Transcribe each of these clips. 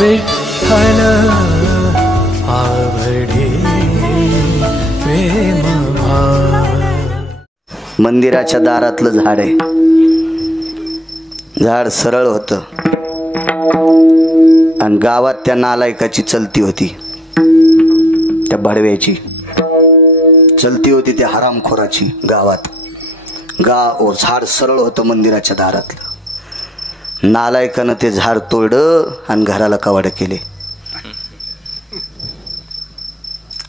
विठ्ठल आवडे प्रेम भाव। मंदिराच्या दारातलं झाड आहे, झाड सरळ होतं आणि गावात त्या नालायकाची चलती होती, त्या भडव्याची चलती होती, त्या हरामखोराची गावात। झाड सरळ होतं मंदिराच्या दारातलं, नालायकानं ते झाड तोडलं आणि घराला कवाड केले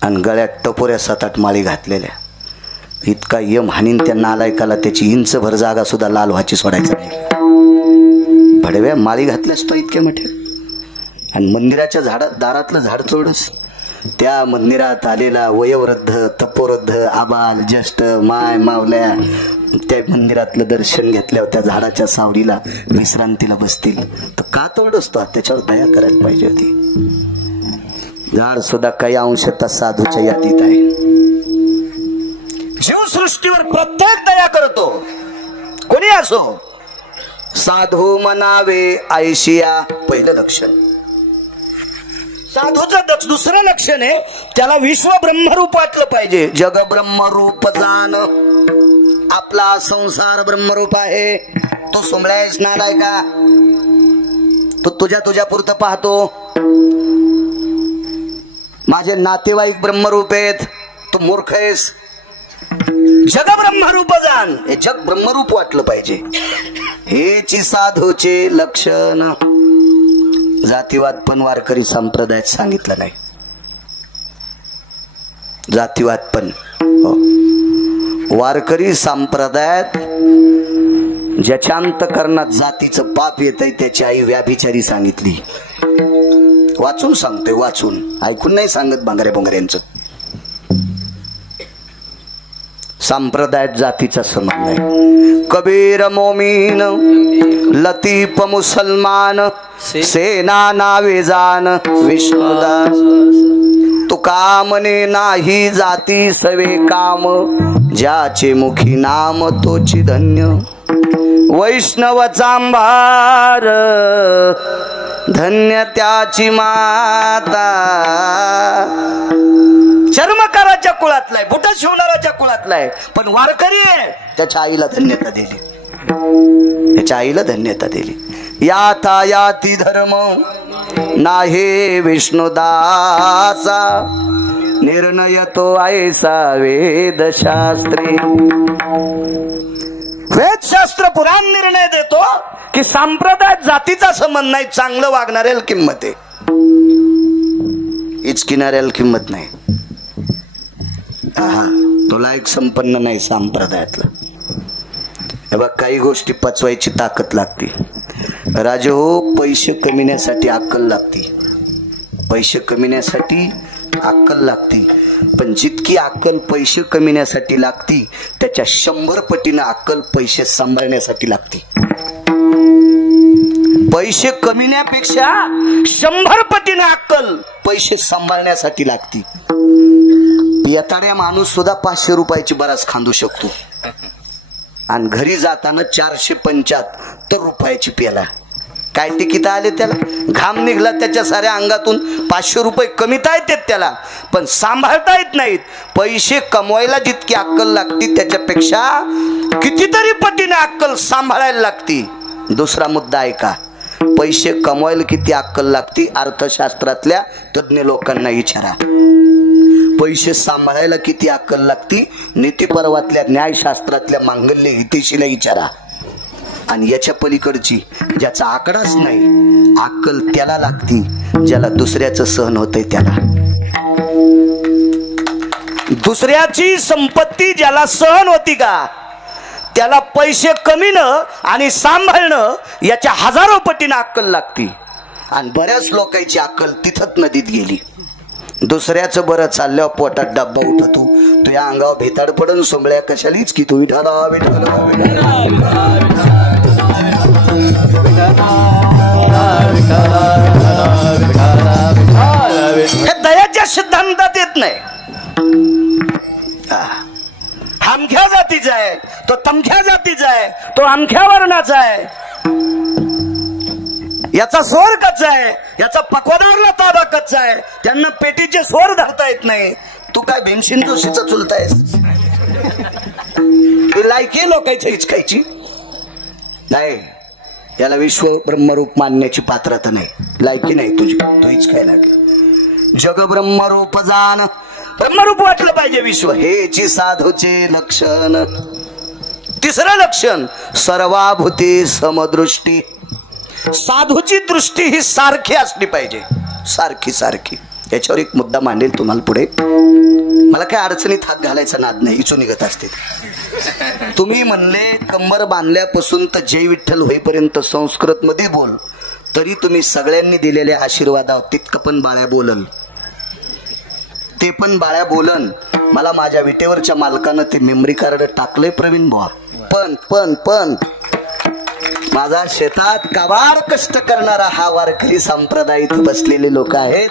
आणि गळ्यात टपोऱ्या 7-8 माळी घातलेल्या। इतका यम हानीन त्या नालायकाला त्याची इंचभर जागा सुद्धा लाल व्हायची सोडायचं नाही। भडव्या माळी घातल्यास तो इतके मोठे आणि मंदिराच्या दारातलं झाड तोडस। त्या मंदिरात आलेला वयोवृद्ध, तपोवृद्ध, आबाल, ज्येष्ठ, माय, मावल्या त्या मंदिरातलं दर्शन घेतल्यावर त्या झाडाच्या सावलीला विश्रांतीला बसतील तर का तोडसतो? त्याच्यावर दया करायला पाहिजे होती। झाड सुद्धा काही अंशतः साधूच्या यादीत आहे। जीवसृष्टीवर प्रत्येक दया करतो, कोणी असो। साधू म्हणावे आयशिया पहिलं लक्षण। साधूचं दुसरं लक्षण आहे, त्याला विश्व ब्रह्मरूप वाटलं पाहिजे। जग ब्रह्मरूप जाण, आपला संसार ब्रह्मरूप आहे। तो सोमळायस नालाय का? तो तुझ्या पुरतं पाहतो। माझे नातेवाईक ब्रह्मरूप आहेत, तू मूर्ख आहेस। जग ब्रह्मरूप जाण, हे जग ब्रह्मरूप वाटलं पाहिजे। हेची साधूचे लक्षण। जातीवाद पण वारकरी संप्रदायात सांगितलं नाही। जातीवाद पण वारकरी संप्रदायात ज्याच्या अंतःकरणात जातीचं पाप येतंय त्याची आई व्याभिचारी सांगितली। वाचून सांगतोय, वाचून, ऐकून नाही सांगत बांगऱ्या बोंगऱ्यांचं। संप्रदायात जातीचा संबंध आहे। कबीर मोमीन, लतीफ मुसलमान, सेना नावे जान विष्णुदास। तुका म्हणे नाही जाती सवे काम, ज्याचे मुखी नाम तोची धन्य। वैष्णव चांभार, धन्य त्याची माता। चर्मकाराच्या कुळातलाय, बुट शिवणाऱ्याच्या कुळातलाय, पण वारकरी आहे, त्याच्या आईला धन्यता दिली, त्याच्या आईला धन्यता दिली। याता याती धर्म नाहे विष्णुदासा, निर्णय तो ऐसा वेदशास्त्री। वेदशास्त्र पुराण निर्णय देतो की संप्रदायात जातीचा संबंध नाही, चांगलं वागणाऱ्याला किंमत आहे, इचकिणाऱ्याला किंमत नाही। तो लायक संपन्न नाही संप्रदायातला। हे बघ, काही गोष्टी पचवायची ताकद लागते। राजे हो, पैसे कमिण्यासाठी अक्कल लागते, पैसे कमिण्यासाठी अक्कल लागते, पण जितकी अक्कल पैसे कमिण्यासाठी लागती त्याच्या 100 पटीनं अक्कल पैसे सांभाळण्यासाठी लागते। पैसे कमिण्यापेक्षा 100 पटीनं अक्कल पैसे सांभाळण्यासाठी लागती। पियताड्या माणूस सुद्धा 500 रुपयाची बराच खांदू शकतो आणि घरी जाताना 475 रुपयाची प्याला। काय तिकीट आले त्याला, घाम निघला त्याच्या साऱ्या अंगातून, 500 रुपये कमीता येतात त्याला, पण सांभाळता येत नाहीत। पैसे कमवायला जितकी अक्कल लागती त्याच्यापेक्षा कितीतरी पटीने अक्कल सांभाळायला लागती। दुसरा मुद्दा आहे का, पैसे कमवायला किती अक्कल लागती अर्थशास्त्रातल्या तज्ञ लोकांना विचारा। पैसे सांभाळायला किती अक्कल लागती नीतिपर्वातल्या न्यायशास्त्रातल्या मांगल्य हितेशीला विचारा। आणि याच्या पलीकडची ज्याचा आकडाच नाही, अक्कल त्याला लागती ज्याला दुसऱ्याचं सहन होतंय त्याला। दुसऱ्याची संपत्ती ज्याला सहन होती का त्याला पैसे कमीनं आणि सांभाळणं याच्या हजारो पटीनं अक्कल लागती। आणि बऱ्याच लोकांची अक्कल तिथंच नदीत गेली। दुसऱ्याचं बरं चालल्यावर पोटात डब्बा उठतो, तू या अंगावर भेताड पडून सोंबळ्या कशालीच की तू विठाला विठाला। हे दयाच्या सिद्धांतात येत नाही। अमख्या जातीचा आहे तो, तमख्या जातीचा आहे तो, अमख्या वर्णाचा आहे। याचा स्वर कच्चा आहे, याचा पक्वादावरला ताबा कच्चा आहे, त्यांना पेटीचे स्वर धरता येत नाही. तू काय भीमसेन जोशीचं चुलतायस? लायकी लोकांची हिचकायची नाही. याला विश्व ब्रह्मरूप मानण्याची पात्रता नाही, लायकी नाही तुझी, तो हिचकाय लागला. जग ब्रह्मरूप जाण, ब्रह्मरूप वाटलं पाहिजे विश्व, हेची साधूचे लक्षण. तिसरं लक्षण सर्वाभूती समदृष्टी. साधूची दृष्टी ही सारखी असली पाहिजे, सारखी सारखी. याच्यावर एक मुद्दा मांडेल तुम्हाला पुढे. मला काय अडचणीत हात घालायचा नाद नाही, इचू निघत असते. तुम्ही म्हणले कंबर बांधल्यापासून तर जय विठ्ठल होईपर्यंत संस्कृत मध्ये बोल, तरी तुम्ही सगळ्यांनी दिलेल्या आशीर्वादावर तितकं पण बाळ्या बोलल, ते पण बाळ्या बोलन. मला माझ्या विटेवरच्या मालकानं ते मेमरी कार्ड टाकलंय प्रवीण बुवा. पण पण पण माझा शेतात काबाड कष्ट करणारा हा वारकरी संप्रदाय इथं बसलेले लोक आहेत.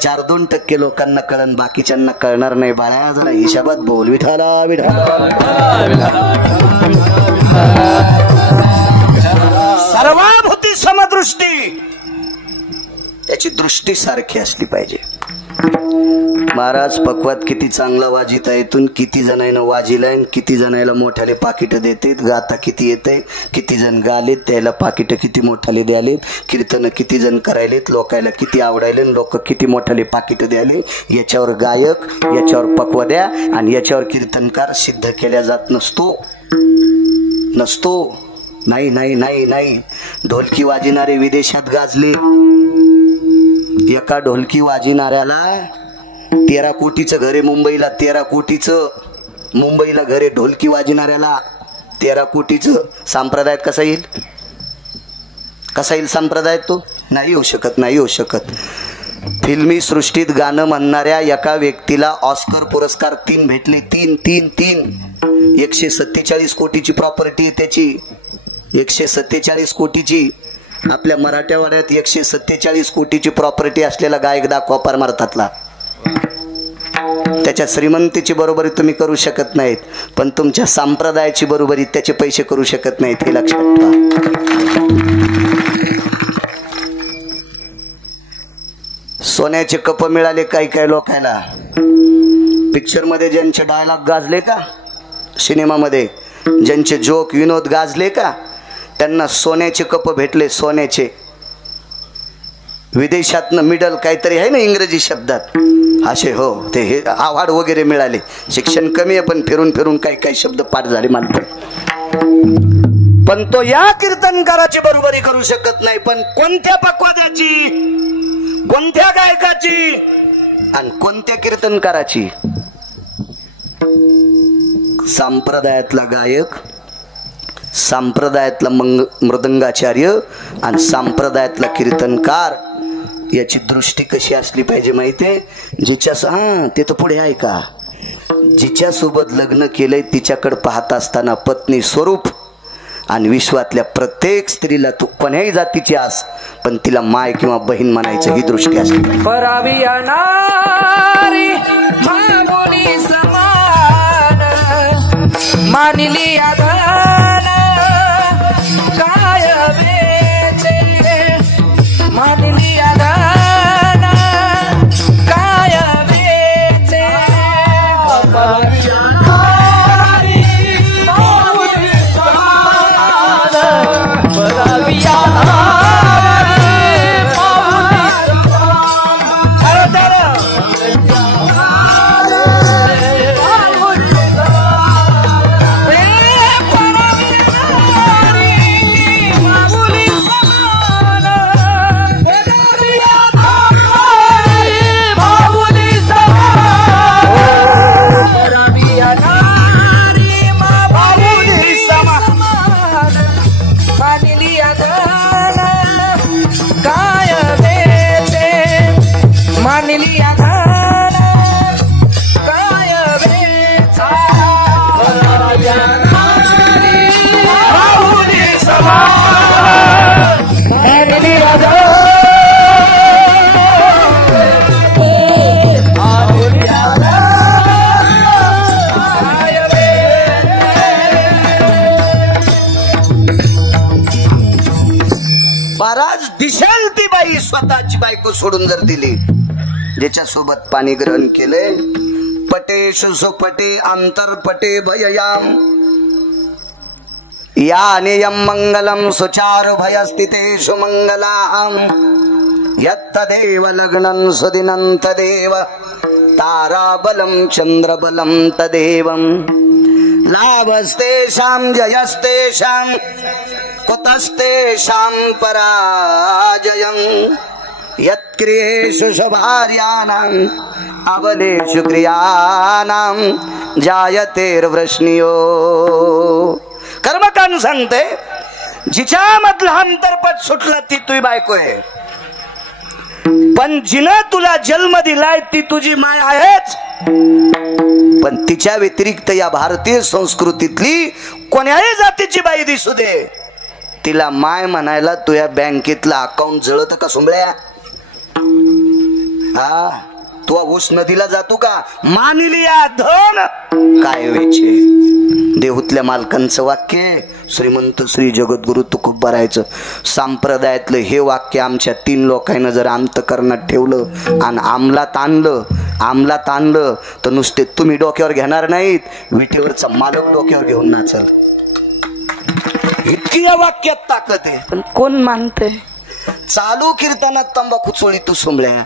4-2% लोकांना कळण, बाकीच्यांना कळणार नाही. बाळा जरा हिशाबात बोल. विठाला विठाला. सर्वाभूती समदृष्टी, त्याची दृष्टी सारखी असली पाहिजे. महाराज पक्वात किती चांगला वाजित आहे, इथून किती जणांना वाजिलाय, किती जणांना मोठ्याले पाकिट देतेत, गाता किती येते, किती जण गालेत, त्याला पाकिट किती मोठाले द्यालेत, कीर्तन किती जण करायलेत, लोकायला किती आवडायले, लोक किती मोठाले पाकिट द्याले. याच्यावर गायक, याच्यावर पक्वद्या आणि याच्यावर कीर्तनकार सिद्ध केल्या जात नसतो. नाही नाही नाही नाही. ढोलकी वाजिणारे विदेशात गाजले. एका ढोलकी वाजिणाऱ्याला 13 कोटीचं घर आहे मुंबईला. 13 कोटीचं मुंबईला घर आहे. ढोलकी वाजिणाऱ्याला 13 कोटीचं. संप्रदायात कसा येईल? कसा येईल संप्रदायात? तो नाही होऊ शकत, नाही होऊ शकत. फिल्मी सृष्टीत गाणं म्हणणाऱ्या एका व्यक्तीला ऑस्कर पुरस्कार 3 भेटले. 3 147 कोटीची प्रॉपर्टी आहे त्याची. 147 कोटीची. आपल्या मराठवाड्यात 147 कोटीची प्रॉपर्टी असलेला गायक दाखवा परमार्थातला. त्याच्या श्रीमंतीची बरोबरी तुम्ही करू शकत नाहीत, पण तुमच्या संप्रदायाची बरोबरी त्याचे पैसे करू शकत नाहीत, हे लक्षात ठेवा. सोन्याचे कप मिळाले काही काही लोकांना. पिक्चर मध्ये ज्यांचे डायलॉग गाजले का, सिनेमामध्ये ज्यांचे जोक विनोद गाजले का, त्यांना सोन्याचे कप भेटले. सोन्याचे. विदेशातनं मिडल काहीतरी आहे ना इंग्रजी शब्दात असे, हो ते हे अवॉर्ड वगैरे मिळाले. शिक्षण कमी आहे पण फिरून फिरून काही काही शब्द पाठ झाले मानतो. पण तो या कीर्तनकाराची बरोबरी करू शकत नाही. पण कोणत्या पक्वादाची, कोणत्या गायकाची आणि कोणत्या कीर्तनकाराची? संप्रदायातला गायक, संप्रदायातला मृदंगाचार्य आणि संप्रदायातला कीर्तनकार याची दृष्टी कशी असली पाहिजे माहितीये? जिच्या ते तर पुढे आहे का, जिच्या सोबत लग्न केलंय तिच्याकडे पाहत असताना पत्नी स्वरूप आणि विश्वातल्या प्रत्येक स्त्रीला तू कोण्याही जातीची आस पण तिला माय किंवा बहीण म्हणायचं, ही दृष्टी असली मानिली आधान काय बेचे, मानिली आधान काय बेचे. बाई स्वतःची बायको सोडून जर दिली, ज्याच्या सोबत पाणी ग्रहण केले, पटेषु सुपटे अंतरपटे भययाम या नियम मंगलम सुचारु भयस्थितेषु मंगलाम यत्तदेव लग्नं सुदिनं तदेव ताराबलं चंद्रबलं तदेवं लाभस्तेषां जयस्तेषां कुतस्तेषां पराजयं यत्क्रियेषु शुभार्याणाम् अबलेषु क्रियाणां जायतेर्वृष्णियो. कर्मकांड सांगते, जिच्या मधला अंतरपट सुटला ती तुझी बायको आहे, पण जिनं तुला जन्म दिलाय ती तुझी माय आहेच. पण तिच्या व्यतिरिक्त या भारतीय संस्कृतीतली कोण्याही जातीची बाई दिसू दे, तिला माय म्हणायला तुझ्या बँकेतलं अकाउंट जळत का सुंबळ्या? हा, तू ऊस नदीला जातो का? मानिलिया धन काय वेचे. देहूतल्या मालकांचं वाक्य, श्रीमंत श्री जगद्गुरु तुकोबारायचं संप्रदायातलं हे वाक्य आमच्या 3 लोकांना जर अंतकरणात ठेवलं आणि अंमलात आणलं तर नुसते तुम्ही डोक्यावर घेणार नाहीत, विटेवरचा मालक डोक्यावर घेऊन नाचल. इतकी या वाक्यात ताकद आहे. पण कोण मानते? चालू कीर्तनात तंबाखू चोळी तू सुंबळ्या,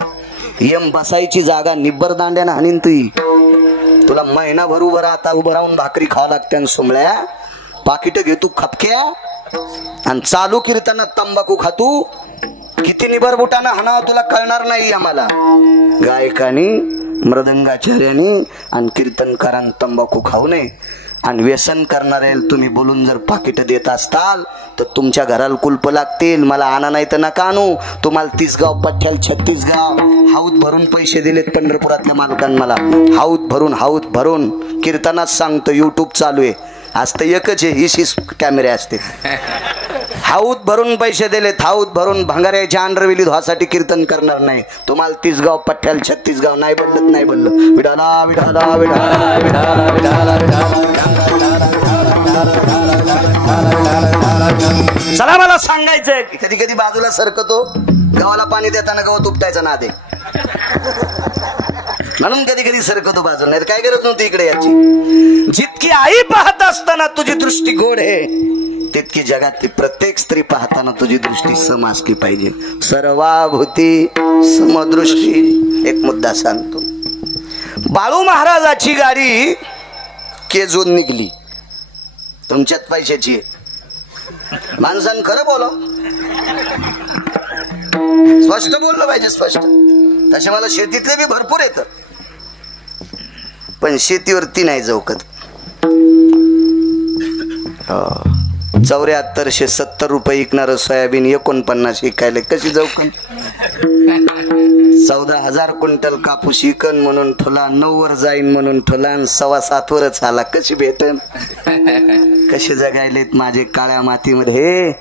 यम बसायची जागा निब्बर दांड्यानं हाणीन तुला महिनाभर उभं राहून भाकरी खावा लागते. सुंबळ्या पाकिट घेतू खपक्या आणि चालू कीर्तनात तंबाखू खातू. किती निबर बुटानं हाणावं तुला कळणार नाही. आम्हाला गायकानी, मृदंगाचार्यानी आणि कीर्तनकारांनी तंबाखू खाऊ नये. आणि व्यसन करणारे तुम्ही बोलून जर पाकिट देत असताल तर तुमच्या घराला कुलप लागतील. मला आणा नाही तर नका आणू. तुम्हाला 30 गाव पठ्याल 36 गाव हाऊत भरून पैसे दिलेत पंढरपुरातल्या मालकांना. मला हाऊत भरून कीर्तनात सांगतो. युट्यूब चालू आहे, आज तर एकच आहे, 20 कॅमेरे असते. हाऊत भरून पैसे दिलेत, हाऊत भरून भंगाऱ्याच्या अंडरवेली धुवासाठी कीर्तन करणार नाही. तुम्हाला 30 गाव पठ्याल 36 गाव नाही बदलत. विडाला विडाला विडाला विडाला विडाला. चला, मला सांगायचंय, कधी कधी बाजूला सरकतो, गावाला पाणी देताना गवत उपटायचं ना दे म्हणून कधी कधी सरकतो बाजूला, नाही काय करत नव्हती इकडे याची. जितकी आई पाहत असताना तुझी दृष्टी गोड आहे, तितकी जगातली प्रत्येक स्त्री पाहताना तुझी दृष्टी सम असली पाहिजे. सर्वाभूती समदृष्टी. एक मुद्दा सांगतो. बाळू महाराजाची गाडी केजून निघली, तुमच्यात पैशाची. माणसानं खरं बोला, स्पष्ट बोललं पाहिजे, स्पष्ट. तसे मला शेतीतले बी भरपूर येत, पण शेतीवरती नाही चौकत. 7470 रुपये विकणार सोयाबीन 49 विकायले कशी चौकन. 14,000 क्विंटल कापूस विकन म्हणून ठोला, 9 वर जाईन म्हणून ठोला, 7.25 वरच आला. कशी भेटन? कसे जगायलेत माझे काळ्या मातीमध्ये.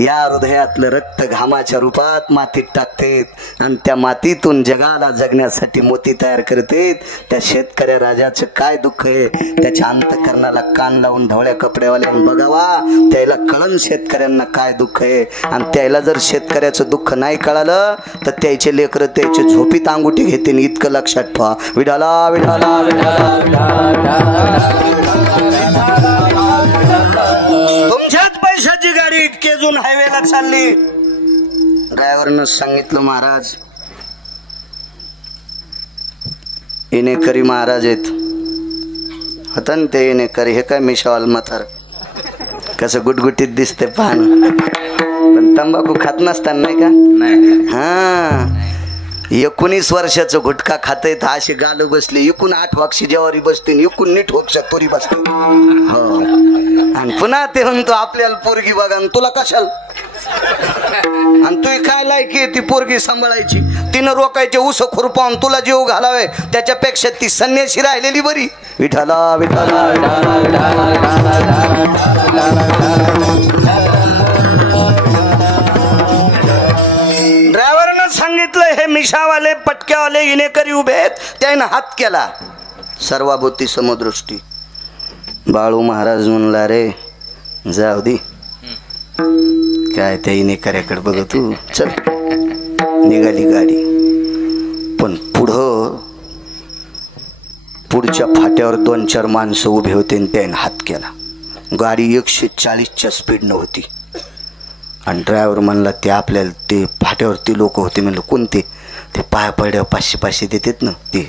या हृदयातलं रक्त घामाच्या रूपात मातीत टाकतेत आणि त्या मातीतून जगाला जगण्यासाठी मोती तयार करतेत. त्या शेतकऱ्या राजाचं काय दुःख आहे, त्याच्या अंतकरणाला कान लावून ढवळ्या कपड्यावाल्यानं बघावा. त्याला कळण शेतकऱ्यांना काय दुःख आहे. आणि त्याला जर शेतकऱ्याचं दुःख नाही कळालं तर त्याचे लेकर त्याचे झोपीत अंगुठी घेतील. इतकं लक्षात ठेवा. विठाला विठाला तुमच्याच पैशाची गाडी केजून हायवेला चालली. ड्रायव्हरनं सांगितलं, महाराज येणेकरी महाराज आहेत. होता ना ते येणेकरी. हे काय मिशावाल म्हातार कसं गुटगुटीत दिसते पान, पण तंबाखू खात नसताना नाही का. हा, 19 वर्षाचं गुटखा खातय तर अशी गाल बसली. एकूण 8 वाक्षी जेवारी बसते, एकूण नीट होक्ष तुरी बसते. हो, आणि पुन्हा ते म्हणतो आपल्याला पोरगी बघा, तुला कशाल. आणि तू काय लायकी ती पोरगी सांभाळायची. तिनं रोकायचे ऊस खुरपावून तुला जीव घालावे, त्याच्यापेक्षा ती संन्याशी राहिलेली बरी. विठाला विठाला ड्रायव्हरनं सांगितलं, हे मिशावाले पटक्यावाले इनेकरी उभे आहेत. त्यानं हात केला. सर्वाभूती समदृष्टी. बाळू महाराज म्हणला, रे जाऊ दे, काय त्या इनेकऱ्याकडे बघ तू, चल निघाली गाडी. पण पुढच्या फाट्यावर 2-4 माणसं उभे होते आणि त्याने हात केला. गाडी 140च्या स्पीडनं होती आणि ड्रायव्हर म्हणला ते आपल्याला ते फाट्यावरती लोक होते. म्हणलं कोणते? ते पाया पडल्यावर 500 देतात ना ते.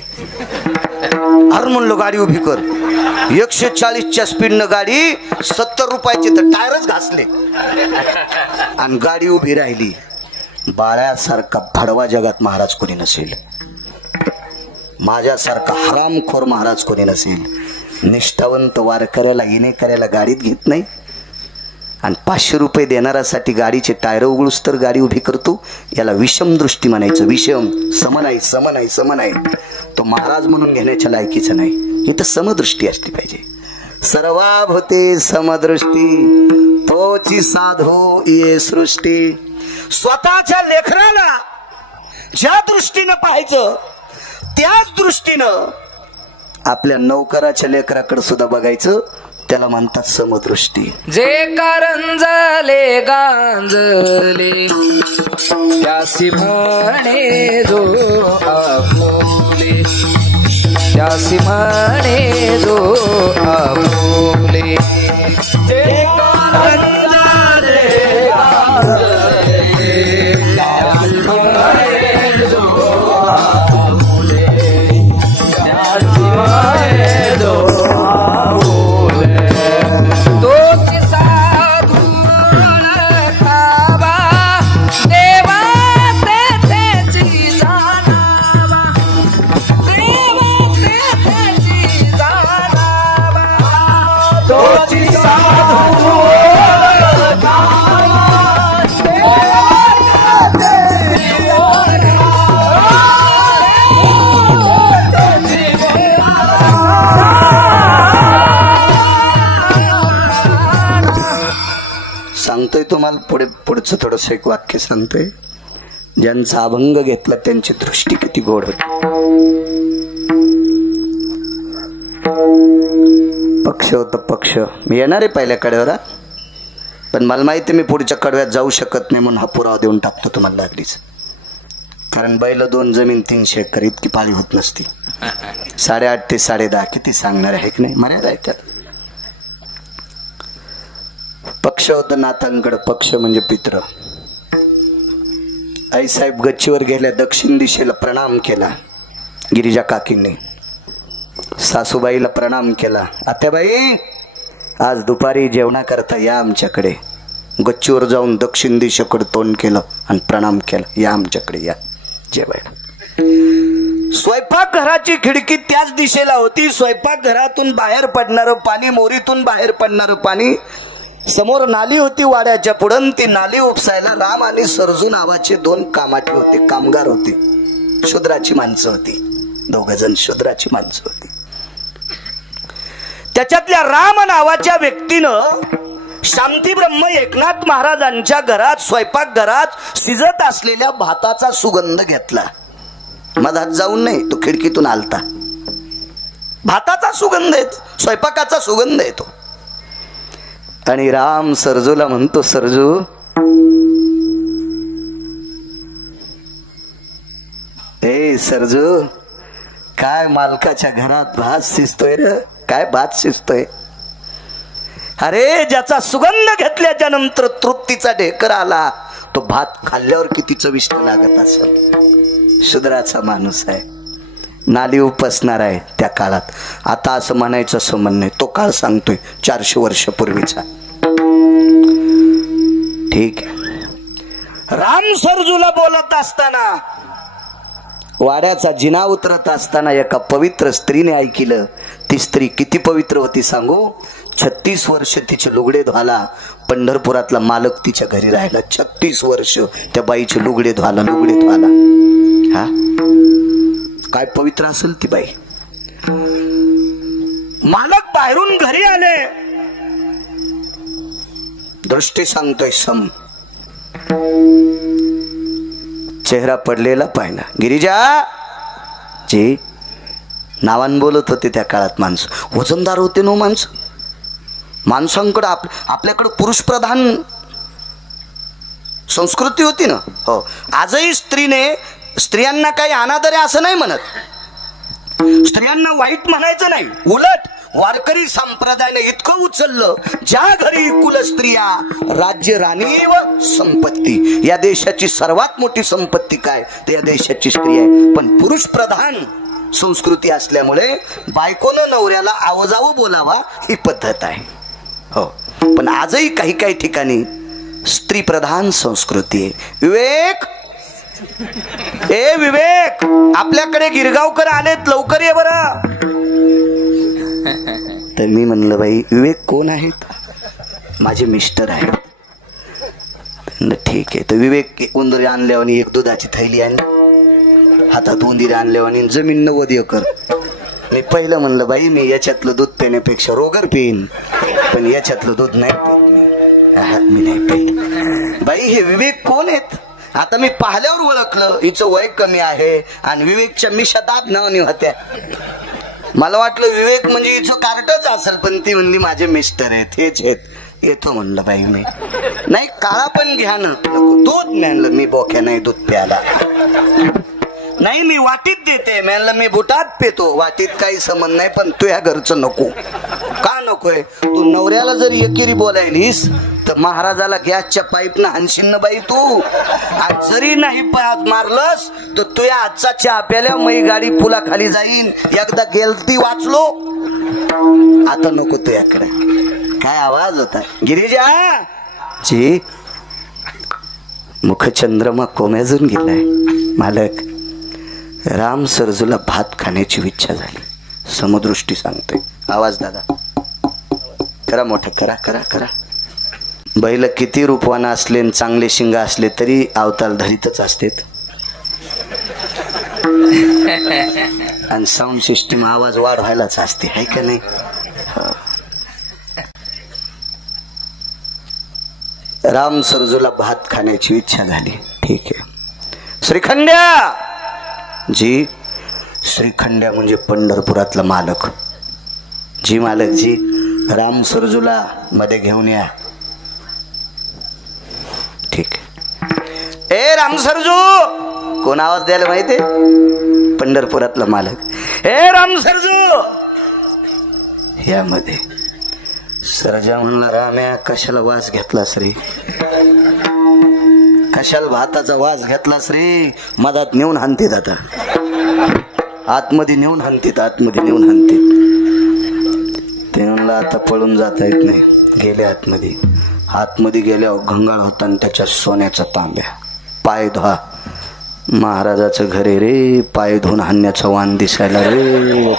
अरे म्हणलं गाडी उभी कर. 140च्या स्पीडनं गाडी 70 रुपयाचे तर टायरच घासले आणि गाडी उभी राहिली. बाळ्यासारखा भडवा जगात महाराज कोणी नसेल, माझ्यासारखा हरामखोर महाराज कोणी नसेल. निष्ठावंत वारकऱ्याला येणेकऱ्याला गाडीत घेत नाही आणि 500 रुपये देणाऱ्यासाठी गाडीचे टायर उघडूस तर गाडी उभी करतो. याला विषम दृष्टी म्हणायचं. विषम, सम नाही. तो महाराज म्हणून घेण्याच्या लायकीचं नाही. इथं समदृष्टी असली पाहिजे. सर्वाभूते समदृष्टी तोची साधो ये सृष्टी. स्वतःच्या लेकराला ज्या दृष्टीनं पाहायचं त्याच दृष्टीनं आपल्या नौकराच्या लेकराकडे सुद्धा बघायचं. त्याला म्हणतात समदृष्टी. जे कारंजले गांजले त्यासी म्हणे जो आपुले, त्यासी म्हणे जो आपुले. जे कारंजले गांजले त्यासी म्हणे जो आपुले, त्यासी म्हणे जो आपुले. तोची साधू ओळखावा, देवा तेथेची जाणावा, देवा तेथेची जाणावा. तोची साधू ओळखावा, देवा तेथेची जाणावा, तेथेची सांगतोय तुम्हाला. पुढचं थोडंसं एक वाक्य सांगतोय. ज्यांचा अभंग घेतला त्यांची दृष्टी किती गोड होती. पक्ष होत पक्ष. मी येणार आहे पहिल्या कड्यावर, पण मला माहिती मी पुढच्या कडव्यात जाऊ शकत नाही म्हणून हा पुरावा देऊन टाकतो तुम्हाला लागलीच. कारण बैल 2 जमीन 300 एकर इतकी पाळी होत नसती. 8.5 ते 10.5 किती सांगणार आहे की नाही, मर्यादा आहे त्यात. पक्ष होत नातांकडे. पक्ष म्हणजे पित्र. आईसाहेब गच्चीवर गेल्या, दक्षिण दिशेला प्रणाम केला. गिरिजा काकींनी सासूबाईला प्रणाम केला. आत्याबाई आज दुपारी जेवणा करता या आमच्याकडे. गच्चीवर जाऊन दक्षिण दिशेकडे तोंड केलं आणि प्रणाम केला. या आमच्याकडे या जेवायला. स्वयंपाक घराची खिडकी त्याच दिशेला होती. स्वयंपाक घरातून बाहेर पडणारं पाणी, मोरीतून बाहेर पडणारं पाणी. समोर नाली होती वाड्याच्या पुढं. ती नाली उपसायला राम आणि सरजू नावाचे 2 कामाठी होते, कामगार होते. शूद्राची माणसं होती. 2 जण शूद्राची माणसं होती. त्याच्यातल्या राम नावाच्या व्यक्तीनं शांती ब्रह्म एकनाथ महाराजांच्या घरात स्वयंपाक घरात शिजत असलेल्या भाताचा सुगंध घेतला. मधात जाऊन नाही, तो खिडकीतून आलता. भाताचा सुगंध येतो, स्वयंपाकाचा सुगंध येतो. आणि राम सरजूला म्हणतो, सरजू ए सरजू, काय मालकाच्या घरात भात शिजतोय रे? काय भात शिजतोय? अरे ज्याचा सुगंध घेतल्याच्या नंतर तृप्तीचा ढेकर आला, तो भात खाल्ल्यावर किती चविष्ट लागत असेल. शूद्राचा माणूस आहे, नाली उपसणार आहे त्या काळात. आता असं म्हणायचं असं म्हणणं, तो काळ सांगतोय 400 वर्षापूर्वीचा. ठीक आहे. राम सरजूला बोलत असताना, वाड्याचा जिना उतरत असताना एका पवित्र स्त्रीने ऐकलं. ती स्त्री किती पवित्र होती सांगू? 36 वर्ष तिचे लुगडे धुवाला पंढरपुरातला मालक तिच्या घरी राहिला. 36 वर्ष त्या बाईचे लुगडे धुवाला. हा काय पवित्र असेल ती बाई. मालक बाहेरून घरी आले. दृष्टी सांगतोय सम. चेहरा पडलेला पाहिला. गिरिजा जी नावान बोलत होते त्या काळात माणसं. वजनदार होते नो माणसं. माणसांकडे आपल्याकडे पुरुष प्रधान संस्कृती होती ना. हो, आजही स्त्रियांना काही अनादर आहे असं नाही म्हणत, स्त्रियांना वाईट म्हणायचं नाही. उलट वारकरी संप्रदायाने इतकं उचललं, ज्या घरी कुल स्त्रिया राज्य राणी व संपत्ती. या देशाची सर्वात मोठी संपत्ती काय, तर या देशाची स्त्री आहे. पण पुरुष प्रधान संस्कृती असल्यामुळे बायकोनं नवऱ्याला आवजावं बोलावा ही पद्धत आहे. हो, पण आजही काही काही ठिकाणी स्त्री प्रधान संस्कृती आहे. विवेक, ए विवेक, आपल्याकडे गिरगावकर आलेत, लवकर ये बरं. तर मी म्हणलं, बाई विवेक कोण आहेत? माझे मिस्टर आहेत. ठीक आहे. तर विवेक उंदरी आणल्यावर एक दुधाची थैली आणली, हातात उंदीर आणल्यावर जमीन 90 एकर. मी पहिलं म्हणलं, बाई मी याच्यातलं दूध पिण्यापेक्षा रोगर पिईन, पण याच्यातलं दूध नाही पित मी नाही पित. बाई हे विवेक कोण आहेत? आता मी पाहिल्यावर ओळखलं, हिचं वय कमी आहे आणि विवेकच्या मिशा दाब नावानी होत्या. मला वाटलं विवेक म्हणजे हिचं कार्टच असेल, पण ती म्हणली माझे मिस्टर आहेत, हेच आहेत. येतो म्हणलं बाई मी. नाही काळा पण घ्या ना. दूध म्हणलं, मी बोक्या नाही दूध प्यायला. नाही मी वाटीत देते म्हणलं, मी बुटात पेतो, वाटीत काही संबंध नाही, पण तुझ्या घरचं नको. का नकोय? तू नवऱ्याला जर एकेरी बोलायलीस तर महाराजाला गॅसच्या पाईपनं हाणशील ना बाई तू. आणि जरी नाही मारलंस तर तुझ्या आजचा चहा प्याल्या मै गाडी पुलाखाली जाईन. एकदा गेलती वाचलो, आता नको तुझ्याकडे. काय आवाज होता? गिरिजा जी, मुखचंद्रमा कोमेजून गेलाय. मालक, राम सरजूला भात खाण्याची इच्छा झाली. समदृष्टी सांगते. आवाज दादा करा, मोठा करा करा करा. बैल किती रूपवान असले चांगले शिंग असले तरी अवताल धरीतच असतेत. आणि साऊंड सिस्टीम आवाज वाढवायलाच असते, आहे का नाही? राम सरजूला भात खाण्याची इच्छा झाली. ठीक आहे. श्रीखंड्या जी, श्रीखंड्या म्हणजे पंढरपुरातला मालक. जी मालक जी, राम सरजूला मध्ये घेऊन या. ठीक आहे. ए राम सरजू, कोण आवाज द्यायला माहितीये? पंढरपुरातला मालक. ए राम सरजू यामध्ये. सरजा म्हणला, राम्या कशाला वास घेतलास रे? कशाला भाताचा वास घेतलास रे? मधात नेऊन हाणतीत, आता आतमध्ये नेऊन हाणतीत, आतमध्ये नेऊन हाणतीत. ते म्हणलं आता पळून जाता येत नाही. गेले आतमध्ये. आतमध्ये गेल्यावर घंगाळ होता आणि त्याच्या सोन्याचा तांब्या. पाय धुवा, महाराजाचं घर आहे रे. पाय धुवून हाणण्याचा वाण दिसायला रे.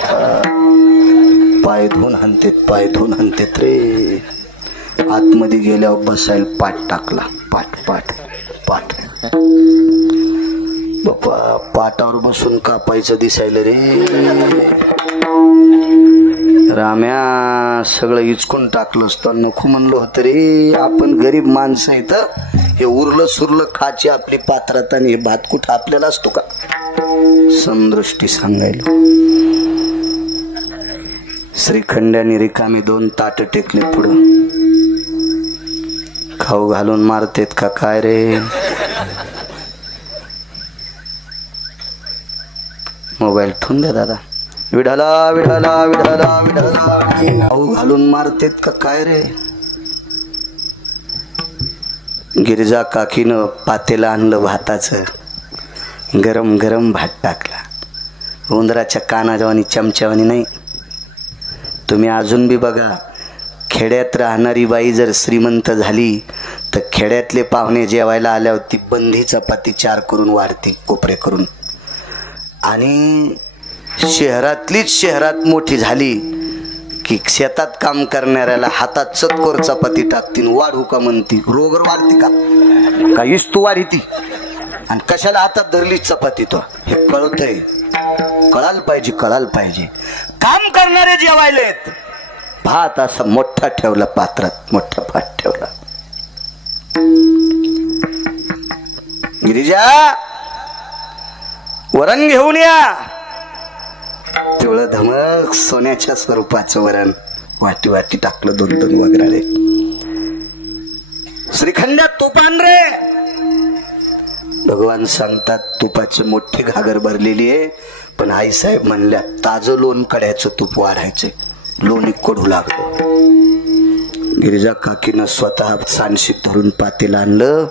पाय धुवून हाणतेत, पाय धुवून हाणतेत रे. आतमध्ये गेल्यावर बसायला पाठ टाकला. पाठ पाठ पाठ. बाप्पा, पाटावर बसून कापायचं दिसायला रे. राम्या सगळं इचकून टाकलं असतं. नको म्हणलं होतं रे. आपण गरीब माणसं इथं, हे उरलं सुरलं खाची आपली पात्रात, आणि हे भात कुठं आपल्याला असतो का? समदृष्टी सांगायला. श्रीखंड्याने रिकामी 2 ताट टेकले पुढं. खाऊ घालून मारतेत का काय रे? मोबाईल ठेवून द्या दादा. विढाला विढाला विढाला विढाला. खाऊ घालून मारतेत का काय रे? गिरिजा काकीनं पातेला आणलं भाताचं. गरम गरम भात टाकला. उंदराच्या कानावानी चमच्यावानी नाही. तुम्ही अजून बी बघा, खेड्यात राहणारी बाई जर श्रीमंत झाली तर खेड्यातले पाहुणे जेवायला आल्यावर ती बंधी चपाती 4 करून वाढते, कोपरे करून. आणि शहरातलीच शहरात मोठी झाली की शेतात काम करणाऱ्याला हातात चतकोर चपाती टाकतील. वाढू का म्हणती? रोगर वाढती का? का इस्तू वाढती? आणि कशाला हातात धरली चपाती? तो हे कळतंय, कळायला पाहिजे, कळायला पाहिजे. काम करणारे जेवायलेत. भात असा मोठा ठेवला पात्रात, मोठा भात ठेवला. गिरिजा वरण घेऊन या. पिवळं धमक सोन्याच्या स्वरूपाचं वरण. वाटी वाटी टाकलं, 2-2 वगैरे. श्रीखंड्यात तूप आण रे. भगवान सांगतात तुपाची मोठी घागर भरलेली आहे, पण आईसाहेब म्हणल्या ताजं लोण कड्याचं तूप वाढायचे. लोणी कडू लागलं. गिरिजा काकीनं स्वतः सांडशीत धरून पातेलं आणलं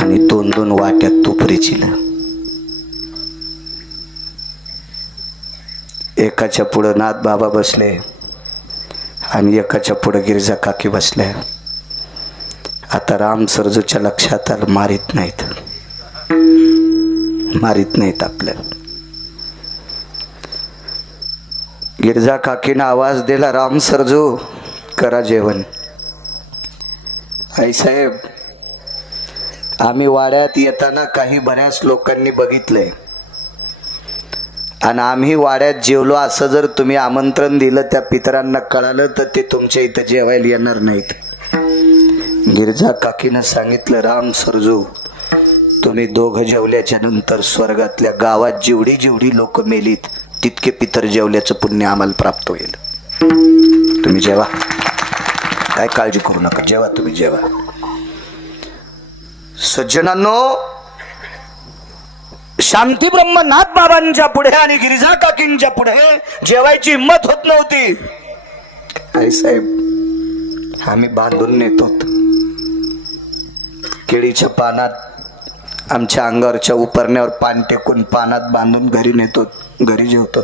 आणि 2-2 वाट्यात तूप रेचिलं. एकाच्या पुढं नाथ बाबा बसले आणि एकाच्या पुढं गिरिजा काकी बसल्या. आता राम सरजूच्या लक्षात आलं मारित नाहीत आपल्याला. गिरिजा काकीनं आवाज दिला, राम सरजू करा जेवण. आई साहेब, आम्ही वाड्यात येताना काही बऱ्याच लोकांनी बघितलंय आणि आम्ही वाड्यात जेवलो असं जर तुम्ही आमंत्रण दिलं त्या पितरांना कळालं तर ते तुमच्या इथं जेवायला येणार नाहीत. गिरिजा काकीनं सांगितलं, राम सरजू तुम्ही दोघं जेवल्याच्या नंतर स्वर्गातल्या गावात जेवढी लोक मेलीत तितके पितर जेवल्याचं पुण्य आम्हाला प्राप्त होईल. तुम्ही जेवा, काय काळजी करू नका, जेवा तुम्ही जेवा. सज्जनांनो, शांती ब्रह्मनाथ बाबांच्या पुढे आणि गिरिजा काकींच्या पुढे जेवायची हिंमत होत नव्हती. आई साहेब, आम्ही बांधून नेतो. केळीच्या पानात आमच्या अंगावरच्या उपरण्यावर पान टेकून पानात बांधून घरी नेतो, घरी जेवतो.